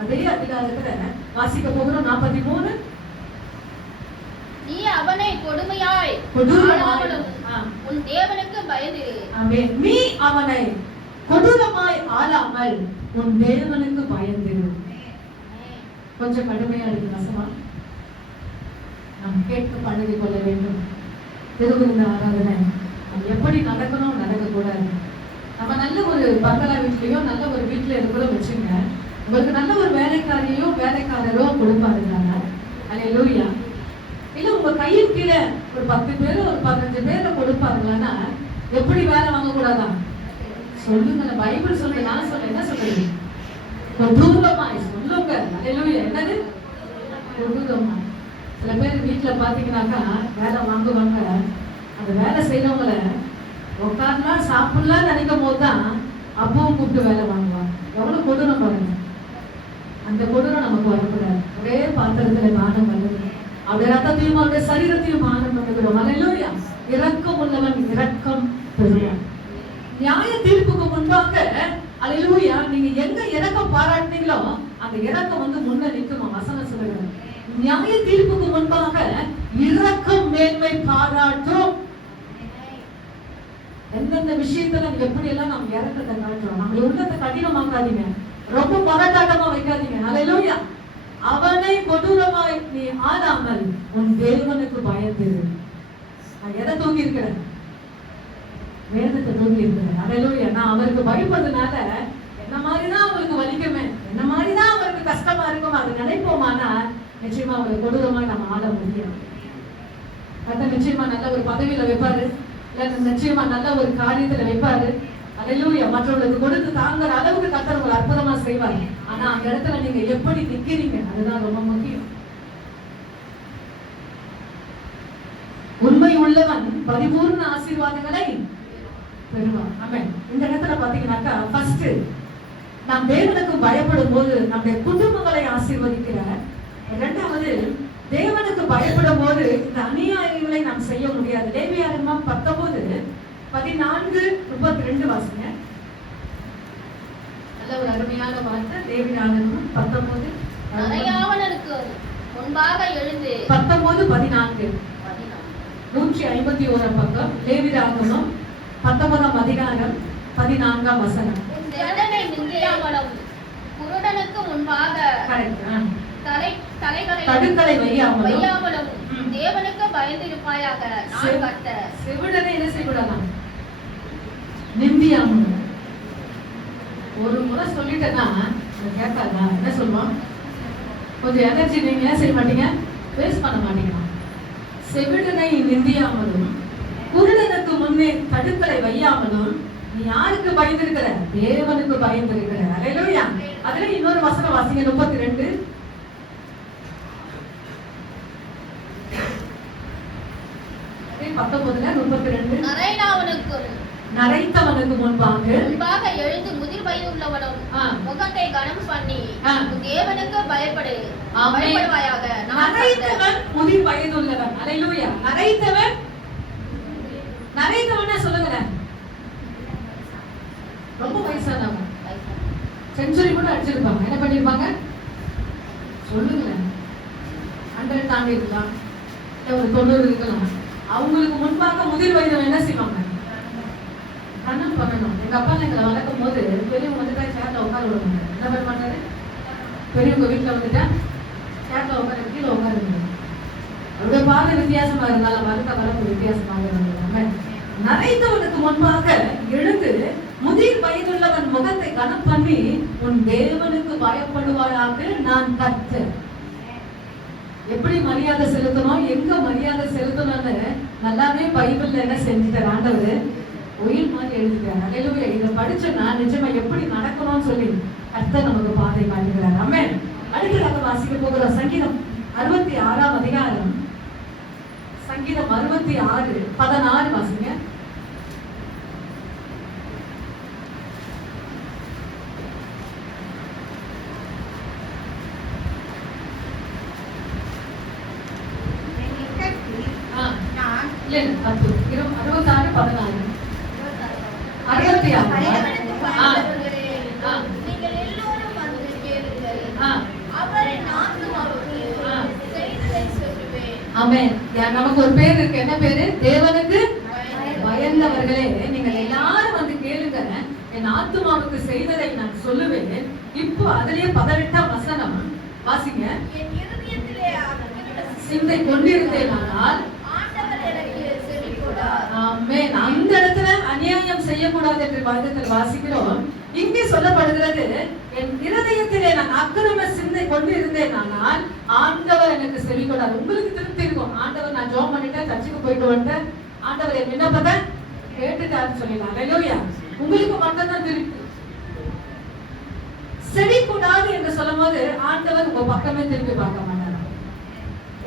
அதே அதிகாரத்துல வாசிக்க போகிறோம். 43. நீ அவனை கொடுமையாய் உன் தேவனுக்கு பயந்திரு. ஆமென். நீ அவனை கொடூரமாய் ஆளாமல் உன் தேவனுக்கு பயந்திரு. கொஞ்சம் கடுமையா இருக்கு வசமா, நாம் கேட்க பழகி கொள்ள வேண்டும். திருவிருந்த ஆராதனை நம்ம எப்படி நடக்கணும், நடக்கக்கூடாது. நம்ம நல்ல ஒரு பங்களா வீட்லயோ நல்ல ஒரு வீட்டுல இருக்கிறோம் வச்சுங்க, உங்களுக்கு நல்ல ஒரு வேலைக்காரியோ வேலைக்காரரோ கொடுப்பாருங்க. அல்லேலூயா. இல்ல உங்க கையின் கீழே ஒரு 10 பேர் ஒரு 15 பேரை கொடுப்பாருங்கன்னா எப்படி வேலை வாங்கக்கூடாதா? சொல்லுங்க, பைபிள் சொல்லுங்க, நான் சொல்ல என்ன சொல்றது? கொடூரமாய் சொல்லுங்க. அல்லேலூயா. என்னது கொடூரமாய்? சில பேர் வீட்டுல பாத்தீங்கன்னாக்கா வேலை வாங்குவாங்க. அந்த வேலை செய்யறவங்கள உட்காரலாம் சாப்பிடலாம் நினைக்கும் போதுதான் அப்பவும் கூப்பிட்டு வேலை வாங்குவாங்க. எவ்வளவு கொடூரம் பாருங்க. அந்த கொடூரம் நமக்கு வரக்கூடாது. ஒரே பாத்திரத்துல தானம் பண்ணுது, அவருடைய ரத்தத்தையும் அவருடைய சரீரத்தையும் தானம் பண்ணுகிறோம். அல்லேலூயா. இரக்கம் உள்ளவன் இரக்கம் பெறுவான். நியாய தீர்ப்புக்கு முன்பாக அல்லேலூயா நீங்க எங்க இரக்கம் பாராட்டினீங்களோ அந்த இரக்கம் வந்து முன்ன நிற்குமா? வசனம் சொல்லுங்க, நியாய தீர்ப்புக்கு முன்பாக இரக்கம் மேன்மை பாராட்டும். எந்தெந்த விஷயத்துல எப்படி எல்லாம் நம்ம இறக்கத்தை காட்டுறோம். நம்ம உள்ளத்தை கடினமாக்காதீங்க, ரொம்ப போராட்டமா வைக்காதீங்க. அல்லேலூயா. அவனை கொடூரமாய் நீ ஆளாமல் உன் தேவனுக்கு பயந்திரு. நான் எதை தூக்கி இருக்கிறேன்? வேதத்தை தூக்கி இருக்கிறேன். அல்லேலூயா. நான் அவருக்கு பயப்படுறதுனால என்ன மாதிரிதான் அவருக்கு வலிக்குமே, என்ன மாதிரிதான் அவருக்கு கஷ்டமா இருக்கும், அது நினைப்போமானா நிச்சயமா அவருக்கு கொடூரமாய் நம்ம ஆள முடியும். அதான் நிச்சயமா நல்ல ஒரு பதவியில வைப்பாரு, இல்ல நிச்சயமா நல்ல ஒரு காரியத்துல வைப்பாரு. அல்லேலூயா. மற்றவர்களுக்கு கொடுத்து தாங்குற அளவுக்கு கர்த்தர் ஒரு அற்புதமா செய்வார். ஆனா அந்த இடத்துல நீங்க எப்படி நிக்கிறீங்க அதுதான் ரொம்ப முக்கியம். உண்மை உள்ளவன் பரிபூர்ண ஆசீர்வாதங்களை பெறுவான். ஆமென். இந்த இடத்துல பாத்தீங்கன்னாக்கா ஃபர்ஸ்ட் நாம் தேவனுக்கு பயப்படும் போது நம்முடைய குடும்பங்களை ஆசீர்வதிக்கிறார். இரண்டாவது, தேவனுக்கு பயப்படும் போது இந்த அநியாயங்களை நாம் செய்ய முடியாது. லேவியராகமம் 19:14-32 வாசிங்க. நல்ல ஒரு அருமையான வார்த்தை. லேவியராகமம் 19 முன்பாக எழுந்து 19:14 151 பக்கம். லேவியராகமம் 19ஆம் அதிகாரம் 14ஆம் வசனம். குருடனுக்கு முன்பாக தடுக்களை வையாமலும் தேவனுக்கு பயந்திருப்பாயாக. நான் கர்த்தர். செவிடனை என்ன செய்யக்கூடாதான்? நிந்தியாமலும். ஒரு முறை சொல்லிட்டேன்னா கேட்காதா? என்ன சொல்லுவான்? கொஞ்சம் எனர்ஜி நீங்க என்ன செய்ய மாட்டீங்க, வேஸ்ட் பண்ண மாட்டீங்க. செவிடனை நிந்தியாமலும் குருடனுக்கு முன்னே தடுக்கலை வையாமலும் நீ யாருக்கு பயந்திருக்கிற? தேவனுக்கு பயந்திருக்கிற. அல்லேலூயா. அதுல இன்னொரு வசனம் வாசிங்க, 32 19 32. நரைத்தவனுக்கு முன்பாக எழுந்து முதிர் வயதுள்ளவனும் முகத்தை கனம் பண்ணி உன் தேவனுக்கு பயப்படுவாயாக. நரைத்தவன் முதிர் வயதுள்ளவன். அல்லேலூயா. நரைத்தவன் சொல்லுங்க, ரொம்ப வயசானவன், செஞ்சுரி கூட அடிச்சிருப்பாங்க. என்ன பண்ணிருப்பாங்க சொல்லுங்க? 100 தாண்டி இருக்கலாம், ஒரு 90 இருக்கலாம். அவங்களுக்கு முன்பாக முதிர் வயது என்ன செய்வாங்க? கண்ணம் பண்ணணும். எங்க அப்பா எங்களை வளர்க்கும் போது பெரியவங்க வந்துட்டா சேர்ல உட்கார விடுவாங்க. என்ன பண்ண மாட்டாரு? பெரியவங்க வீட்டுல வந்துட்டா சேர்ல உட்கார, கீழே உட்கார. அவருடைய பாதை வித்தியாசமா இருந்தாலும் வரப்பு வித்தியாசமாக இருந்தாங்க. நரைத்தவனுக்கு முன்பாக எழுந்து முதிர் வயதுள்ளவன் முகத்தை கனம் பண்ணி உன் தேவனுக்கு பயப்படுவாயாக. நான் கர்த்தர். எப்படி மரியாதை செலுத்தணும், எங்க மரியாதை செலுத்தணும்னு நல்லாவே பைபிள்ல என்ன செஞ்சுட்டார் ஆண்டவர், உயிர் மாதிரி எழுதிட்டார். அல்லேலூயா. இதை படிச்சோம்னா நிஜமா எப்படி நடக்கணும்னு சொல்லி கர்த்தர் நமக்கு பாதை காட்டுகிறார். ஆமென். அடுத்ததாக வாசிக்க போகிறோம் சங்கீதம் 66ஆம் அதிகாரம். சங்கீதம் 66 16 வாசிங்க. இல்ல 10 66 16 66. நீங்கள் எல்லோரும் வந்து கேளுங்கள், அவரின் ஆத்துமாவுக்கு செய்ததை சொல்லுவேன். ஆமென். நமக்கு ஒரு பேர் இருக்கு. என்ன பேரு? தேவனுக்கு பயந்தவர்களே நீங்கள் எல்லாரும் வந்து கேளுங்க, என் ஆத்துமாவுக்கு செய்ததை நான் சொல்லுவேன். இப்போ அதுலயே 18ஆம் வசனம் வாசிங்க. என் இருதயத்திலே சிந்தை கொண்டிருந்தேன் ஆனால் ஆண்டவர் எனக்கு செவி கொடார். ஆமென். அந்த இடத்துல அநியாயம் செய்யக்கூடாது என்று வேதத்தில் வாசிக்கிறோம். இங்கே சொல்லப்படுகிறது, என் இருதயத்திலே நான் அக்கிரம சிந்தை கொண்டு இருந்தேன் ஆனால் ஆண்டவர் எனக்கு செவி கொடார். உங்களுக்கு திருப்தி இருக்கும், ஆண்டவர் நான் ஜெபம் பண்ணிட்டேன், சர்ச்சுக்கு போயிட்டு வந்துட்டேன், ஆண்டவர் என் விண்ணப்பத்தை கேட்டுட்டாருன்னு சொல்லலாம். அல்லேலூயா. உங்களுக்கு மட்டும்தான் திருப்தி. செவி கூடாது என்று சொல்லும் போது ஆண்டவர் உங்க பக்கமே திருப்பி பார்க்க மாட்டார்.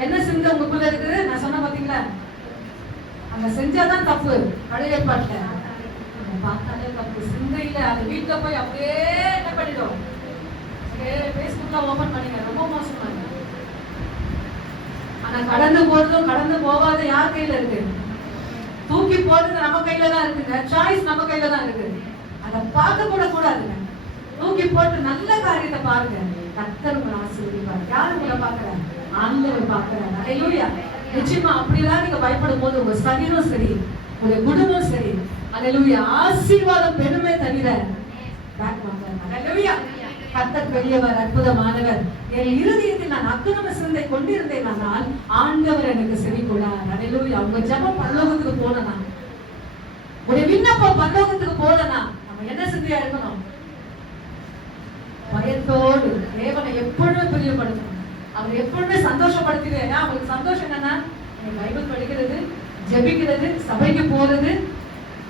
என்ன சிந்தை உங்களுக்குள்ள இருக்குது? நான் சொன்ன பாத்தீங்களா, அங்க செஞ்சாதான் தப்பு. பழைய பாட்டுல பார்த்தாலே தப்பு. சிந்தையில அது வீட்டுல போய் அப்படியே என்ன பண்ணிடும், பேஸ்புக்ல ஓபன் பண்ணிங்க, ரொம்ப மோசமா இருக்கு. ஆனா கடந்து போறதும் கடந்து போகாத யார் கையில இருக்கு? தூக்கி போறது நம்ம கையில தான் இருக்குங்க. சாய்ஸ் நம்ம கையில தான் இருக்கு. அதை பார்க்க கூட கூடாதுங்க. தூக்கி போட்டு நல்ல காரியத்தை பாருங்க. கர்த்தர் உங்களை ஆசீர்வதிப்பார். யாரு உங்களை பார்க்கிறார்? ஆண்டவர் பார்க்கிறார். அல்லேலூயா. நிச்சயமா அப்படிலாம் நீங்க பயப்படும் போது உங்க சரீரம் சரி, உங்க குடும்பம் சரி, அல்லேலூயா, ஆசீர்வாதம் பெருமை தவிர பேக் வாங்க. அல்லேலூயா. கர்த்தர் பெரியவர், அற்புதமானவர். என் இருதயத்தில் நான் அக்கிரம சிந்தை கொண்டிருந்தேன் ஆனால் ஆண்டவர் எனக்கு செவி கொடார். அல்லேலூயா. உங்க ஜெபம் பரலோகத்துக்கு போனனா, ஒரு விண்ணப்பம் பரலோகத்துக்கு போனனா, நம்ம என்ன சிந்தையா இருக்கணும்? பயத்தோடு தேவனை எப்பொழுதுமே பிரியப்படுத்தணும். அவர் எப்பொழுதுமே சந்தோஷப்படுத்துகிறேன். அவங்களுக்கு சந்தோஷம் என்னன்னா, பைபிள் படிக்கிறது, ஜெபிக்கிறது, சபைக்கு போறது.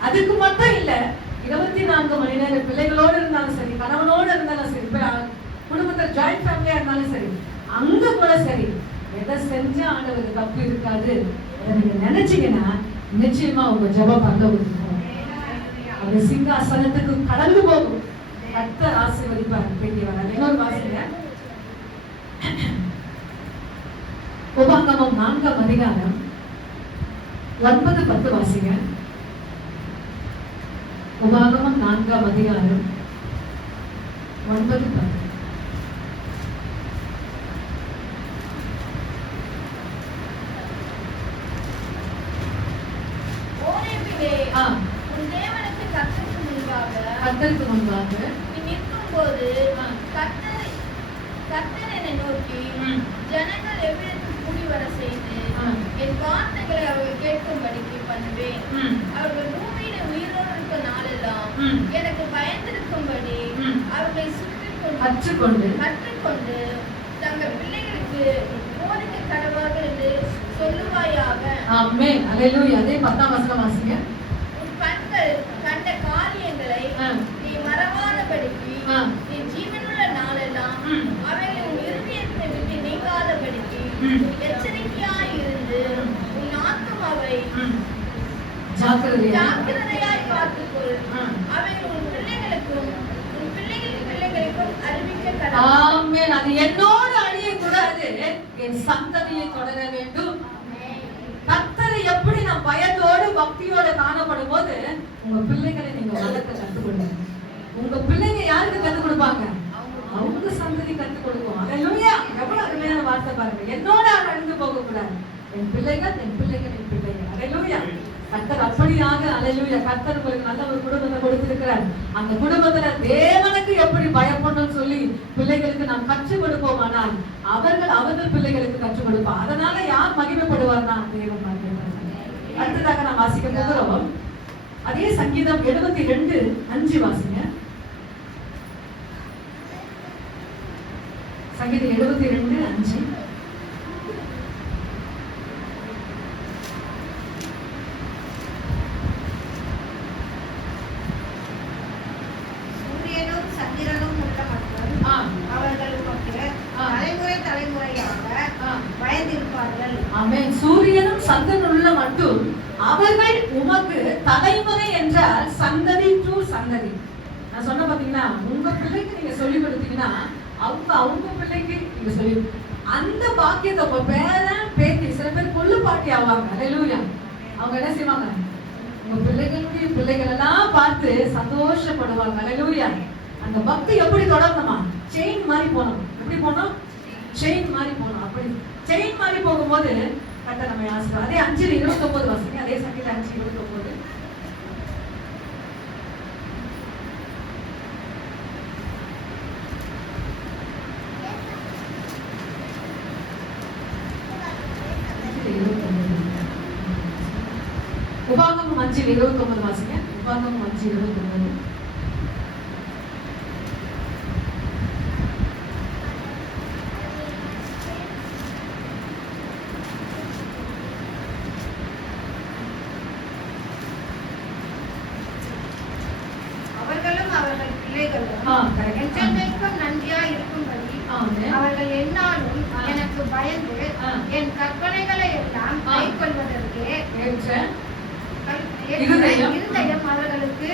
அதுக்கு மட்டும் இல்ல, 24 மணி நேரம் பிள்ளைகளோடு இருந்தாலும் சரி, கணவனோடு இருந்தாலும் சரி, குடும்பத்தில் ஜாயிண்ட் ஃபேமிலியா இருந்தாலும் சரி, அங்க கூட சரி, எதை செஞ்சா ஆண்டவருக்கு தப்பு இருக்காது நீங்க நினைச்சீங்கன்னா நிச்சயமா உங்க ஜெபம் பரலோகத்துக்கு போகும். அவர் சிங்காசனத்துக்கு கடந்து போகும். கர்த்தர் ஆசீர்வதிப்பார். பெரியவர். இன்னொரு வாசிங்க. உபாகமம் 4ஆம் அதிகாரம் 9, 10 வாசிங்க. உபாகமம் 4ஆம் அதிகாரம் 9, 10. கர்த்தருக்கு முன்பாக நீ நிற்கும்போது கர்த்தர் என்னை நோக்கி ஜனங்கள் எவ்விடத்தில் கூடி வர செய்து என் வார்த்தைகளை அவர்கள் கேட்கும்படிக்கு பண்ணுவேன். அவர்கள் பூமியில உயிரோடு இருக்க நாளெல்லாம் எனக்கு பயந்திருக்கும்படி அவர்களை கற்றுக்கொண்டு தங்கள் பிள்ளைகளுக்கு அவர்களுக்கு போதிக்க கடவார்கள் என்று சொல்லுவாயாக. ஆமென். அல்லேலூயா. அதே 10ஆம் வசனம் வாசிங்க. உன் கண்கள் கண்ட காரியங்களை நீ மறவாதபடிக்கு நீ ஜீவனுள்ள நாளெல்லாம் அவைகளை உன் இருதயத்தை விட்டு நீங்காதபடிக்கு எச்சரிக்கையாய் இருந்து உன் ஆத்துமாவை ஜாக்கிரதையாய் காத்துக்கொள். அவைகள் உன் பிள்ளைகளுக்கும் உன் பிள்ளைகளின் பிள்ளைகளுக்கும் அறிவிக்க கடவுள். ஆமென். அது என்னோடு அழியக்கூடாது, என் சந்ததியை தொடர வேண்டும். கர்த்தரை எப்படி நாம் பயத்தோடு பக்தியோட காணப்படும் போது உங்க பிள்ளைகளை நீங்க வளர்க்க கற்றுக் கொடுங்க. உங்க பிள்ளைங்க யாருக்கு கற்றுக் கொடுப்பாங்க? அவங்க சந்ததி கற்றுக் கொடுக்கும். அல்லேலூயா. எவ்வளவு அருமையான வார்த்தை பாருங்க. என்னோட அழிந்து போக கூடாது, என் பிள்ளைகள் என் பிள்ளைகள் என் பிள்ளைகள். அல்லேலூயா. கர்த்தர் அப்படியாக அல்லேலூயா கர்த்தர் உங்களுக்கு நல்ல ஒரு குடும்பத்தை கொடுத்திருக்கிறார். அந்த குடும்பத்துல தேவனுக்கு எப்படி பயப்படணும்னு சொல்லி பிள்ளைகளுக்கு நாம் கற்றுக் கொடுப்போமானால் அவர்கள் பிள்ளைகளுக்கு கற்றுக் கொடுப்போம். அதனால யார் மகிமைப்படுவார்னா தேவன் மகிமைப்படுவார். அடுத்ததாக நாம் வாசிக்க போகிறோம் அதே சங்கீதம் 72:5 வாசிங்க. சங்கீதம் 72:5. சூரியனும் சந்திரனும் உள்ள மக்கள் அவர்கள் உமக்கு தலைமுறை தலைமுறையாக பயந்திருப்பார்கள். ஆமென். சூரியனும் சந்திரனும் உள்ள மட்டும் அவர்கள் உமக்கு தலைமுறை என்றால் சந்ததி டு சந்ததி. நான் சொன்ன பாத்தீங்கன்னா உங்க பிள்ளைக்கு நீங்க சொல்லி கொடுத்தீங்கன்னா அவங்க பிள்ளைக்கு நீங்க சொல்லி அந்த பாக்கியத்தை உங்க பேரன் பேத்தி சில பேர் கொள்ளு பாட்டி ஆவாங்க. அல்லேலூயா. அவங்க என்ன செய்வாங்க? உங்க பிள்ளைகளுடைய பிள்ளைகள் எல்லாம் பார்த்து சந்தோஷப்படுவாங்க. அல்லேலூயா. அந்த பக்தி எப்படி தொடரணுமா? செயின் மாதிரி போகணும். எப்படி போகணும்? செயின் மாதிரி போகணும். அப்படி செயின் மாதிரி போகும்போது கர்த்தர் நம்மை ஆசீர்வதிப்பார். அதே 5:29 வாசிங்க. அதே சங்கீதம் 5:29. உபாகமம் 5:29 வாசிங்க. உபாகமம் 5:29. அவர்களும் அவர்கள் பிள்ளைகளும் correct. என்றென்றைக்கும் நன்றியாய் இருக்கும்படி அவர்கள் எந்நாளும் எனக்கு பயந்து என் கற்பனைகளை எல்லாம் கைக்கொள்வதற்கு இருதயம் அவர்களுக்கு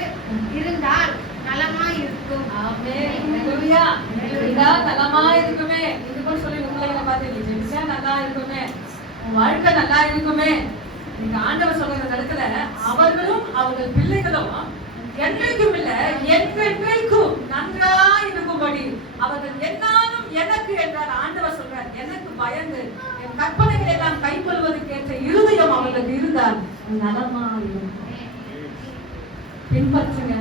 இருந்தால் நலமாய் இருக்கும். ஆமென். அல்லேலூயா. இருந்தால் நலமா இருக்குமே. இது கூட சொல்லி உங்களை பார்த்து ஜெபிச்சா நல்லா இருக்குமே, உன் வாழ்க்கை நல்லா இருக்குமே. நீங்க ஆண்டவர் சொல்ற இடத்துல அவர்களும் அவர்கள் பிள்ளைகளும் என்றைக்கும் இல்ல என்றென்றைக்கும் நன்றா இருக்கும்படி அவர்கள் என்னாலும் எனக்கு என்றார். ஆண்டவர் சொல்றார், எனக்கு பயந்து என் கற்பனைகளை எல்லாம் கைக்கொள்வதற்கு ஏற்ற இருதயம் அவர்களுக்கு இருந்தால் நலமா இருக்கும். பின்பற்றுங்க,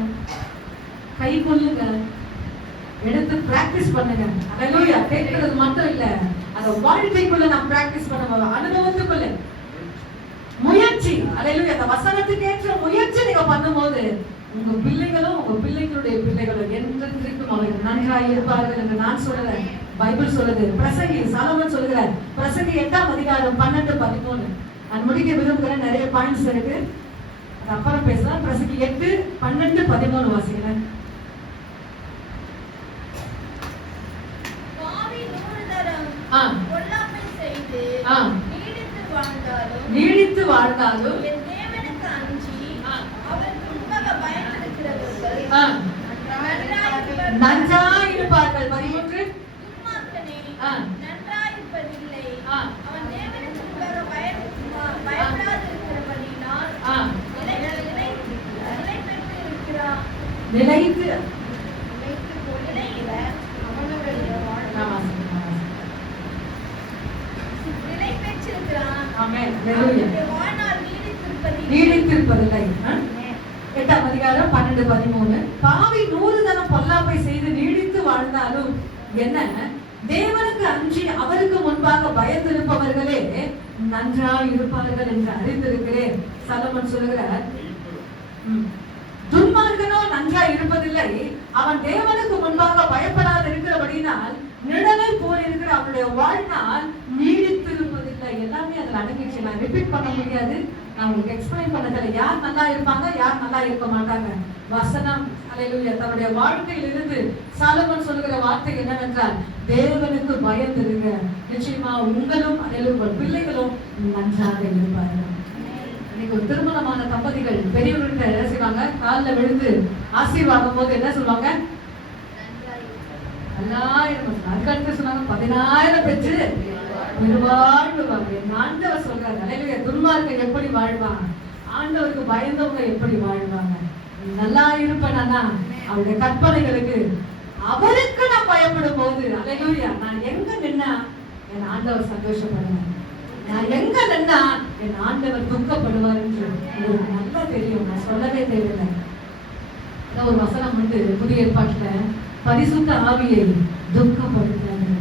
கை கொள்ளுங்க, எடுத்து பிராக்டிஸ் பண்ணுங்க. அல்லேலூயா. கேட்கிறது மட்டும் இல்ல, அத வாழ்க்கைக்குள்ள நாம் பிராக்டிஸ் பண்ண அனுபவத்துக்குள்ள முயற்சி. அல்லேலூயா. அந்த வசனத்துக்கு ஏற்ற முயற்சி நீங்க பண்ணும்போது உங்க பிள்ளைகளும் உங்க பிள்ளைகளுடைய பிள்ளைகளும் என்றென்றைக்கும் அவர்கள் நன்றாய் இருப்பார்கள் என்று நான் சொல்றேன். பைபிள் சொல்லுது. பிரசங்கி சாலமன் சொல்கிறார். பிரசங்கி 8ஆம் அதிகாரம் 12-13. நான் முடிக்க விரும்புகிறேன். நிறைய பாயிண்ட்ஸ் இருக்கு, அது அப்புறம் பேசலாம். பிரசங்கி 8:12-13 வாசிக்கிறேன். பாவி 100 தரம் பொல்லாப்பை செய்து நீடித்து வாழ்ந்தாலும் என் தேவனுக்கு அஞ்சி அவருக்கு முன்பாக பயந்திருக்கிறவர்கள் நன்றாயிருப்பார்கள். 13. துன்மார்க்கனே நன்றாயிருப்பதில்லை. அவன் தேவனுக்கு முன்பாக பயப்படாதிருக்கிறபடியினால் நிலை பெற்று இருக்கிறான். நிலைத்து நிலை பெற்றிருக்கிறான். ஆமென். வாழ்நாள் நீடித்திருப்பதில்லை. 8ஆம் அதிகாரம் 12-13. பாவி 100 தரம் பொல்லாப்பை செய்து நீடித்து வாழ்ந்தாலும் என்ன, தேவனுக்கு அஞ்சி அவருக்கு முன்பாக பயந்திருப்பவர்களே நன்றாய் இருப்பார்கள் என்று அறிந்திருக்கிறேன். சாலமன் சொல்லுகிறார், துன்மார்க்கனோ நன்றாய் இருப்பதில்லை, அவன் தேவனுக்கு முன்பாக பயப்படாது இருக்கிறபடினால் நிழலை போல் இருக்கிற அவருடைய வாழ்நாள் நீடித்திருப்பதில்லை. எல்லாமே அதுல அடங்கிச்சு. நான் ரிப்பீட் பண்ண முடியாது, நான் உங்களுக்கு எக்ஸ்பிளைன் பண்ணதில்லை. யார் நல்லா இருப்பாங்க, யார் நல்லா இருக்க மாட்டாங்க. வசனம் அல்லேலூயா தன்னுடைய வாழ்க்கையிலிருந்து சாலமோன் சொல்லுகிற வார்த்தை என்னவென்றால், தேவனுக்கு பயந்திருங்க, நிச்சயமா உங்களும் அல்லேலூயா உங்கள் பிள்ளைகளும் நன்றாக இருப்பார்கள். இன்னைக்கு ஒரு திருமணமான தம்பதிகள் பெரியவர்கிட்ட என்ன செய்வாங்க, காலில் விழுந்து ஆசீர்வாதம் போது என்ன சொல்லுவாங்க, 1000 சொன்னாங்க, 10,000 பெற்று பெருவாழ்வாங்க. என் ஆண்டவர் சொல்றாரு, அல்லேலூயா துன்மார்க்கன் எப்படி வாழ்வாங்க, ஆண்டவருக்கு பயந்தவங்க எப்படி வாழ்வாங்க. நல்லா இருப்பேனா அவருடைய கற்பனைகளுக்கு அவருக்கு நான் பயப்படும் போது, அல்லேலூயா நான் எங்க நின்னா என் ஆண்டவர் சந்தோஷப்படுவார், நான் எங்க நின்னா என் ஆண்டவர் துக்கப்படுவார் என்று உங்களுக்கு நல்லா தெரியும். நான் சொல்லவே தேவையில்லை. ஒரு வசனம் உண்டு புதிய ஏற்பாட்டுல, பரிசுத்த ஆவியை துக்கப்படுத்துறது.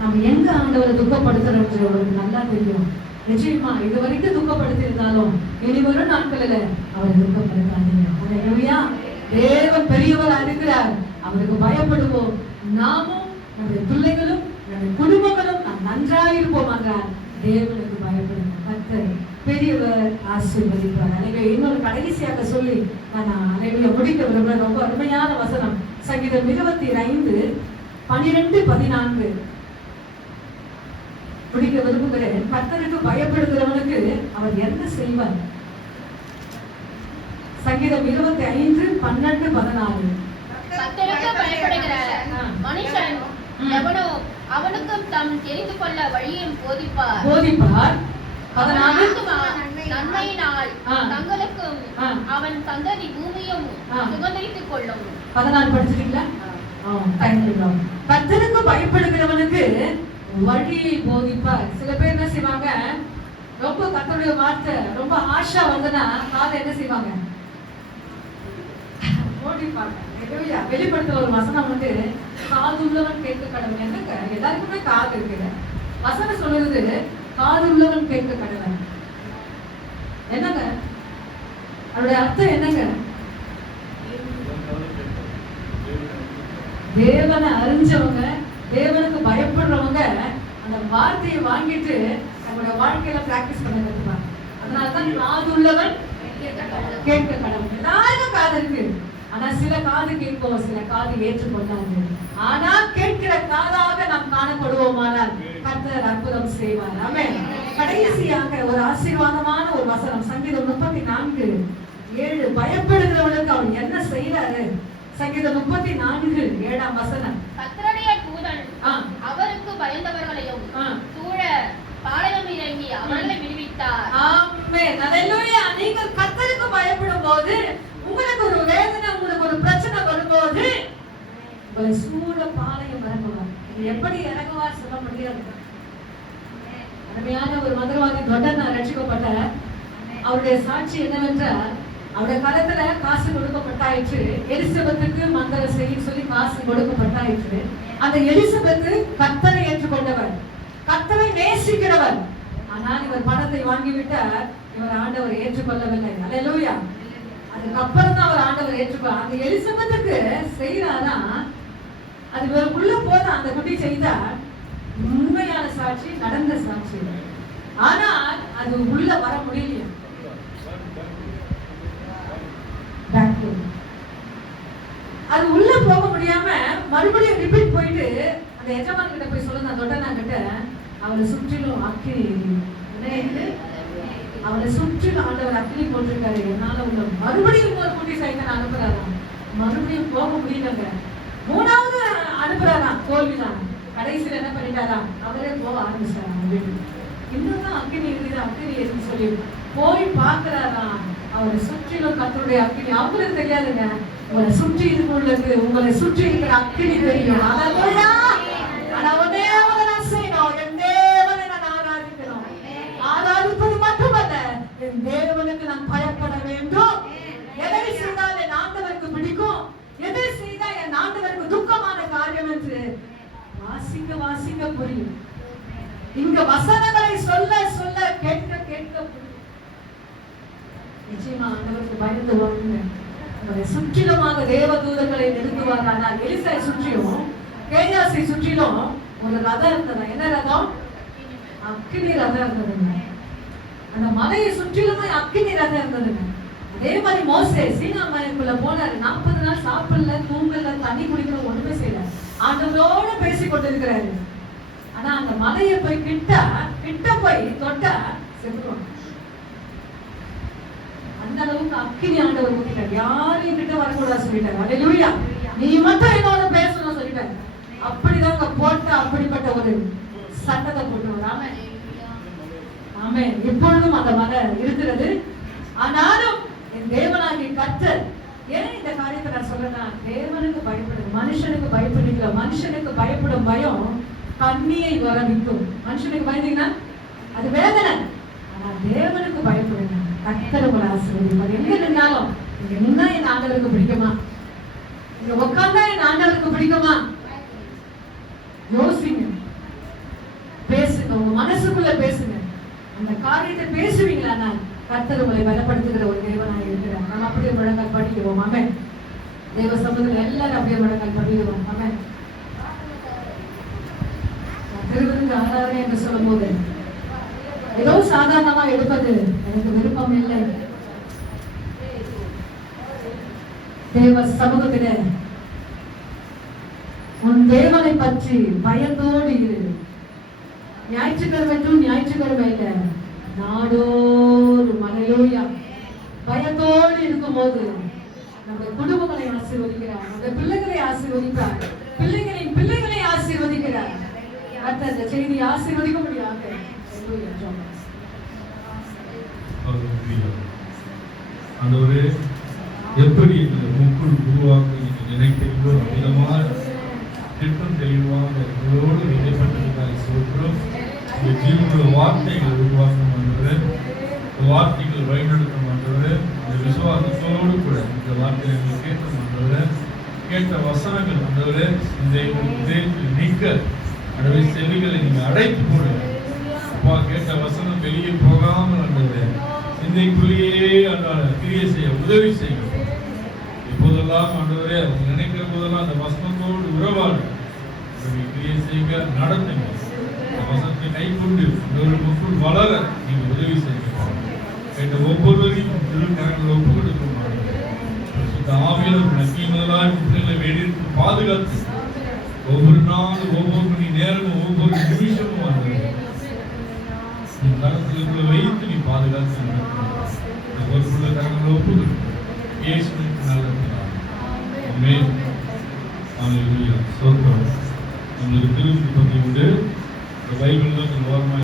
நம்ம எங்க ஆண்டவரை துக்கப்படுத்துறோம் உங்களுக்கு நல்லா தெரியும். நிச்சயமா இது வரைக்கும் துக்கப்படுத்தி இருந்தாலும் இனி வரும் நாட்களில அவரை துக்கப்படுத்தாதீங்க. அல்லேலூயா தேவன் பெரியவரா இருக்கிறார், அவருக்கு பயப்படுவோம். நாமும் நம்முடைய பிள்ளைகளும் நம்முடைய குடும்பங்களும் நாம் நன்றாயிருப்போம் என்றால் தேவனுக்கு பயப்படுங்க. கர்த்தர் பெரியவர், ஆசீர்வதிப்பார். அல்லேலூயா. இன்னொரு கடைசியாக சொல்லி நான் அல்லேலூயா முடிக்க விரும்புகிறேன். ரொம்ப அருமையான வசனம், சங்கீதம் 25:12-14 முடிக்க விரும்புகிறேன். கர்த்தருக்கு பயப்படுகிறவனுக்கு அவர் என்ன செய்வார்? சங்கீதம் 25:12-14. கர்த்தருக்கு பயப்படுகிற மனுஷன் எவனோ அவனுக்கும் தாம் தெரிந்து கொள்ள வழியும் போதிப்பார். 14 நன்மையினால் தங்களுக்கும் அவன் சந்ததி பூமியும் சுதந்தரித்துக் கொள்ளும். 14 படிச்சிட்டீங்களா? கர்த்தருக்கு பயப்படுகிறவனுக்கு வழியை போதிப்பார். சில பேர் என்ன செய்வாங்க, ரொம்ப கர்த்தருடைய வார்த்தை ரொம்ப ஆஷா வந்தனா காதை என்ன செய்வாங்க, ஓடிப்பாங்க. வெளிப்படுத்துற ஒரு வசனம் வந்து, காது உள்ளவன் கேட்க கடவுள். என்னங்க எல்லாருக்குமே காது இருக்குது, வசனம் சொல்லுது காது உள்ளவன் கேட்க கடவுள். என்னங்க அதோட அர்த்தம் என்னங்க? தேவனை அறிஞ்சவங்க, தேவனுக்கு பயப்படுறவங்க அந்த வார்த்தையை வாங்கிட்டு நம்மளுடைய வாழ்க்கையில பிராக்டிஸ் பண்ண கத்துப்பாங்க. அதனாலதான் காது உள்ளவன் கேட்க கடவுள். எல்லாருக்கும் காது இருக்கு, ஆனா சில காது கேட்போம், சில காது ஏற்றுக்கொள்ளாது. ஆனா கேட்கிற காதாக நாம் காணப்படுவோமானால் கர்த்தர் அற்புதம் செய்வார். ஆமென். கடைசியாக ஒரு ஆசீர்வாதமான ஒரு வசனம், சங்கீதம் 34:7. பயப்படுகிறவனுக்கு அவன் என்ன செய்யறாரு? சங்கீதம் 34:7 வசனம். கர்த்தருடைய தூதன் அவருக்கு பயந்தவர்களையும் சூழ பாளையம் இறங்கி அவர்களை விடுவித்தார். ஆமென். அல்லேலூயா. நீங்கள் கர்த்தருக்கு பயப்படும் போது, உங்களுக்கு ஒரு வேதனை, உங்களுக்கு ஒரு பிரச்சனை வரும்போது உங்களை சூழ பாளையம் இறங்குவார். எப்படி இறங்குவார் சொல்ல முடியாது. அருமையான ஒரு மந்திரவாதி தொண்டனா ரட்சிக்கப்பட்ட அவருடைய சாட்சி என்னவென்றால், அவருடைய காலத்துல காசு கொடுக்கப்பட்டாயிற்று. எலிசபெத்துக்கு மந்திரம் செய்ய சொல்லி காசு கொடுக்கப்பட்டாயிற்று. அந்த எலிசபெத்து கர்த்தரை ஏற்றுக்கொண்டவர், கர்த்தரை நேசிக்கிறவர். ஆனால் இவர் பணத்தை வாங்கிவிட்டார், இவர் ஆண்டவர் ஏற்றுக்கொள்ளவில்லை. அல்லேலூயா. அதுக்கப்புறம் தான் அவர் ஆண்டவர் ஏற்றுக்கொள்ள. அந்த எலிசபெத்துக்கு செய்யறாரா, அது உள்ள போத அந்த குட்டி செய்தா உண்மையான சாட்சி, நடந்த சாட்சி. ஆனால் அது உள்ள வர முடியலையா. அது உள்ள போக முடியாம மறுபடியும் ரிப்பீட் போயிட்டு அந்த எஜமான் கிட்ட போய் சொல்லுங்க, தொட்டனா கிட்ட அவளை சுற்றிலும் அக்கினி, அவளை சுற்றிலும் ஆண்டவர் அக்கினி போட்டிருக்காரு. என்னால உள்ள மறுபடியும் ஒரு குட்டி சைத்தன் அனுப்புறாராம். மறுபடியும் போக முடியலங்க. 3வது அனுப்புறாராம், தோல்விதான். கடைசியில் என்ன பண்ணிட்டாராம், அவரே போக ஆரம்பிச்சாராம் வீட்டுக்கு. இன்னும் அக்கினி இருக்குது, அக்கினி இருக்குன்னு சொல்லி போய் பாக்குறாராம். அவரை சுற்றிலும் கர்த்தருடைய அக்கினி. அவங்களுக்கு தெரியாதுங்க, உங்களை சுற்றி இருக்கிறது, உங்களை சுற்றி இருக்கிற அக்கினி தெரியும். அல்லேலூயா. ஆனா ஒரே ஒரு நான் செய்யணும், என் தேவனை நான் ஆராதிக்கணும். ஆராதிப்பது மட்டுமல்ல, என் தேவனுக்கு நான் பயப்பட வேண்டும். எதை செய்தால் என் ஆண்டவருக்கு பிடிக்கும், எதை செய்தால் என் ஆண்டவருக்கு துக்கமான காரியம் என்று வாசிக்க வாசிக்க புரியும். இங்க வசனங்களை சொல்ல சொல்ல கேட்க கேட்க நிச்சயமா ஆண்டவருக்கு பயந்து வாங்க. உங்களை சுற்றிலுமாக தேவ தூதர்களை நிறுத்துவாங்க. ஆனால் எலிசாவை சுற்றியும் கேயாசை சுற்றிலும் ஒரு ரதம் இருந்ததா. என்ன ரதம்? அக்கினி ரதம் இருந்ததுங்க. அந்த மலையை சுற்றிலுமே அக்கினி ரதம் இருந்ததுங்க. அதே மாதிரி மோசே சீனா மலைக்குள்ள போனாரு. 40 நாள் சாப்பிடல, தூங்கல, தண்ணி குடிக்கல, ஒண்ணுமே செய்யல. ஆண்டவரோட பேசி கொண்டிருக்கிறாரு. ஆனா அந்த மலையை போய் கிட்ட போய் தொட்டா செத்துருவாங்க. அந்த அளவுக்கு அக்கினி ஆண்டவர் ஊத்திட்டார். யாரையும் கிட்ட வரக்கூடாது சொல்லிட்டாரு. அல்லேலூயா. நீ மட்டும் என்னோட பேசணும் சொல்லிட்டாரு. அப்படிதாங்க போட்ட அப்படிப்பட்ட ஒரு சட்டத்தை போட்டு வராம ஆமென். இப்பொழுதும் அந்த மலை இருக்கிறது. ஆனாலும் என் தேவனாகிய கர்த்தர், ஏன் இந்த காரியத்தை நான் சொல்றேன்னா, தேவனுக்கு பயப்படுது, மனுஷனுக்கு பயப்படுகிற மனுஷனுக்கு பயப்படும் பயம் கண்ணியை வரவிக்கும். மனுஷனுக்கு பயந்தீங்கன்னா அது வேதனை. ஆனா தேவனுக்கு பயப்படுங்க. கர்த்தர் உங்களை ஆசீர்வதிப்பார். எங்க நின்னாலும் இங்க நின்னா என் ஆண்டவருக்கு பிடிக்குமா, இங்க உட்கார்ந்தா என் ஆண்டவருக்கு பிடிக்குமா, யோசிங்க, பேசுங்க, உங்க மனசுக்குள்ள பேசுங்க. அந்த காரியத்தை பேசுவீங்களா, கர்த்தர் உங்களை பலப்படுத்துகிற ஒரு தேவனாக இருக்கிறார். நம்ம அப்படியே முழங்கால் படிக்கிறோம். ஆமென். தேவ சமூகத்தில் எல்லாரும் அப்படியே முழங்கால் படிக்கிறோம். ஆமென். திருவிருந்து ஆராதனை என்று சொல்லும் போது ஏதோ சாதாரணமா எடுப்பது எனக்கு விருப்பம் இல்லை. தேவ சமூகத்திலே உன் தேவனை பற்றி பயத்தோடு இரு. ஞாயிற்றுக்கிழமை டு ஞாயிற்றுக்கிழமை இல்ல, நாடோறும் அல்லேலூயா பயத்தோடு இருக்கும்போது நம்முடைய குடும்பங்களை ஆசீர்வதிக்கிறார், நம்முடைய பிள்ளைகளை ஆசீர்வதிப்பார், பிள்ளைகளின் பிள்ளைகளை ஆசீர்வதிக்கிறார். அடுத்த அந்த செய்தியை ஆசீர்வதிக்க முடியாது. ஆண்டவரே, எப்படி எங்களை உங்களுக்குள் உருவாக்க நீங்கள் நினைக்கிறீங்களோ அவ்விதமாக திட்டம் தெளிவாக உங்களோடு விதைப்பட்டதுக்காக சொல்கிறோம். இந்த ஜீவனுள்ள வார்த்தைகளை உருவாக்கணும் ஆண்டவரே, இந்த வார்த்தைகள் வழிநடத்தும் ஆண்டவரே. இந்த விசுவாசத்தோடு கூட இந்த வார்த்தையை நீங்கள் கேட்கும் ஆண்டவரே. கேட்ட வசனங்கள் ஆண்டவரே இந்த இதயத்தில் நீக்க ஆண்டவரே செவிகளை நீங்கள் அடைத்து போடுங்க. அப்பா, கேட்ட வசனம் வெளியே போகாமல் ஆண்டவரே சிந்தைக்குள்ளேயே ஆண்டவரே கிரியை செய்ய உதவி செய்யும். எப்போதெல்லாம் ஆண்டவரே அவங்க நினைக்கிற போதெல்லாம் அந்த வசனத்தோடு உறவாடு கிரியை செய்ய நடத்துங்க. அந்த வசனத்தை கை கொண்டு மக்கள் வளர நீங்க உதவி செய்யுங்க. கேட்ட ஒவ்வொருவரையும் திருக்கரங்களை ஒப்பு கொடுக்கும் ஆவியில் நக்கி முதலாக பிள்ளைகளை வெளியிட்டு பாதுகாத்து ஒவ்வொரு நாளும் ஒவ்வொரு மணி நேரமும் ஒவ்வொரு நிமிஷமும் ஆண்டவரே நீ கரத்துக்குள்ள வைத்து நீ பாதுகாத்து ஒவ்வொரு கரங்களை ஒப்பு கொடுக்கும். இயேசுவின் நாமத்தில் ஆமென். அல்லேலூயா. ஸ்தோத்திரம். நம்மளுக்கு திருப்பதி உண்டு. பைபிள்ல ஓரமாக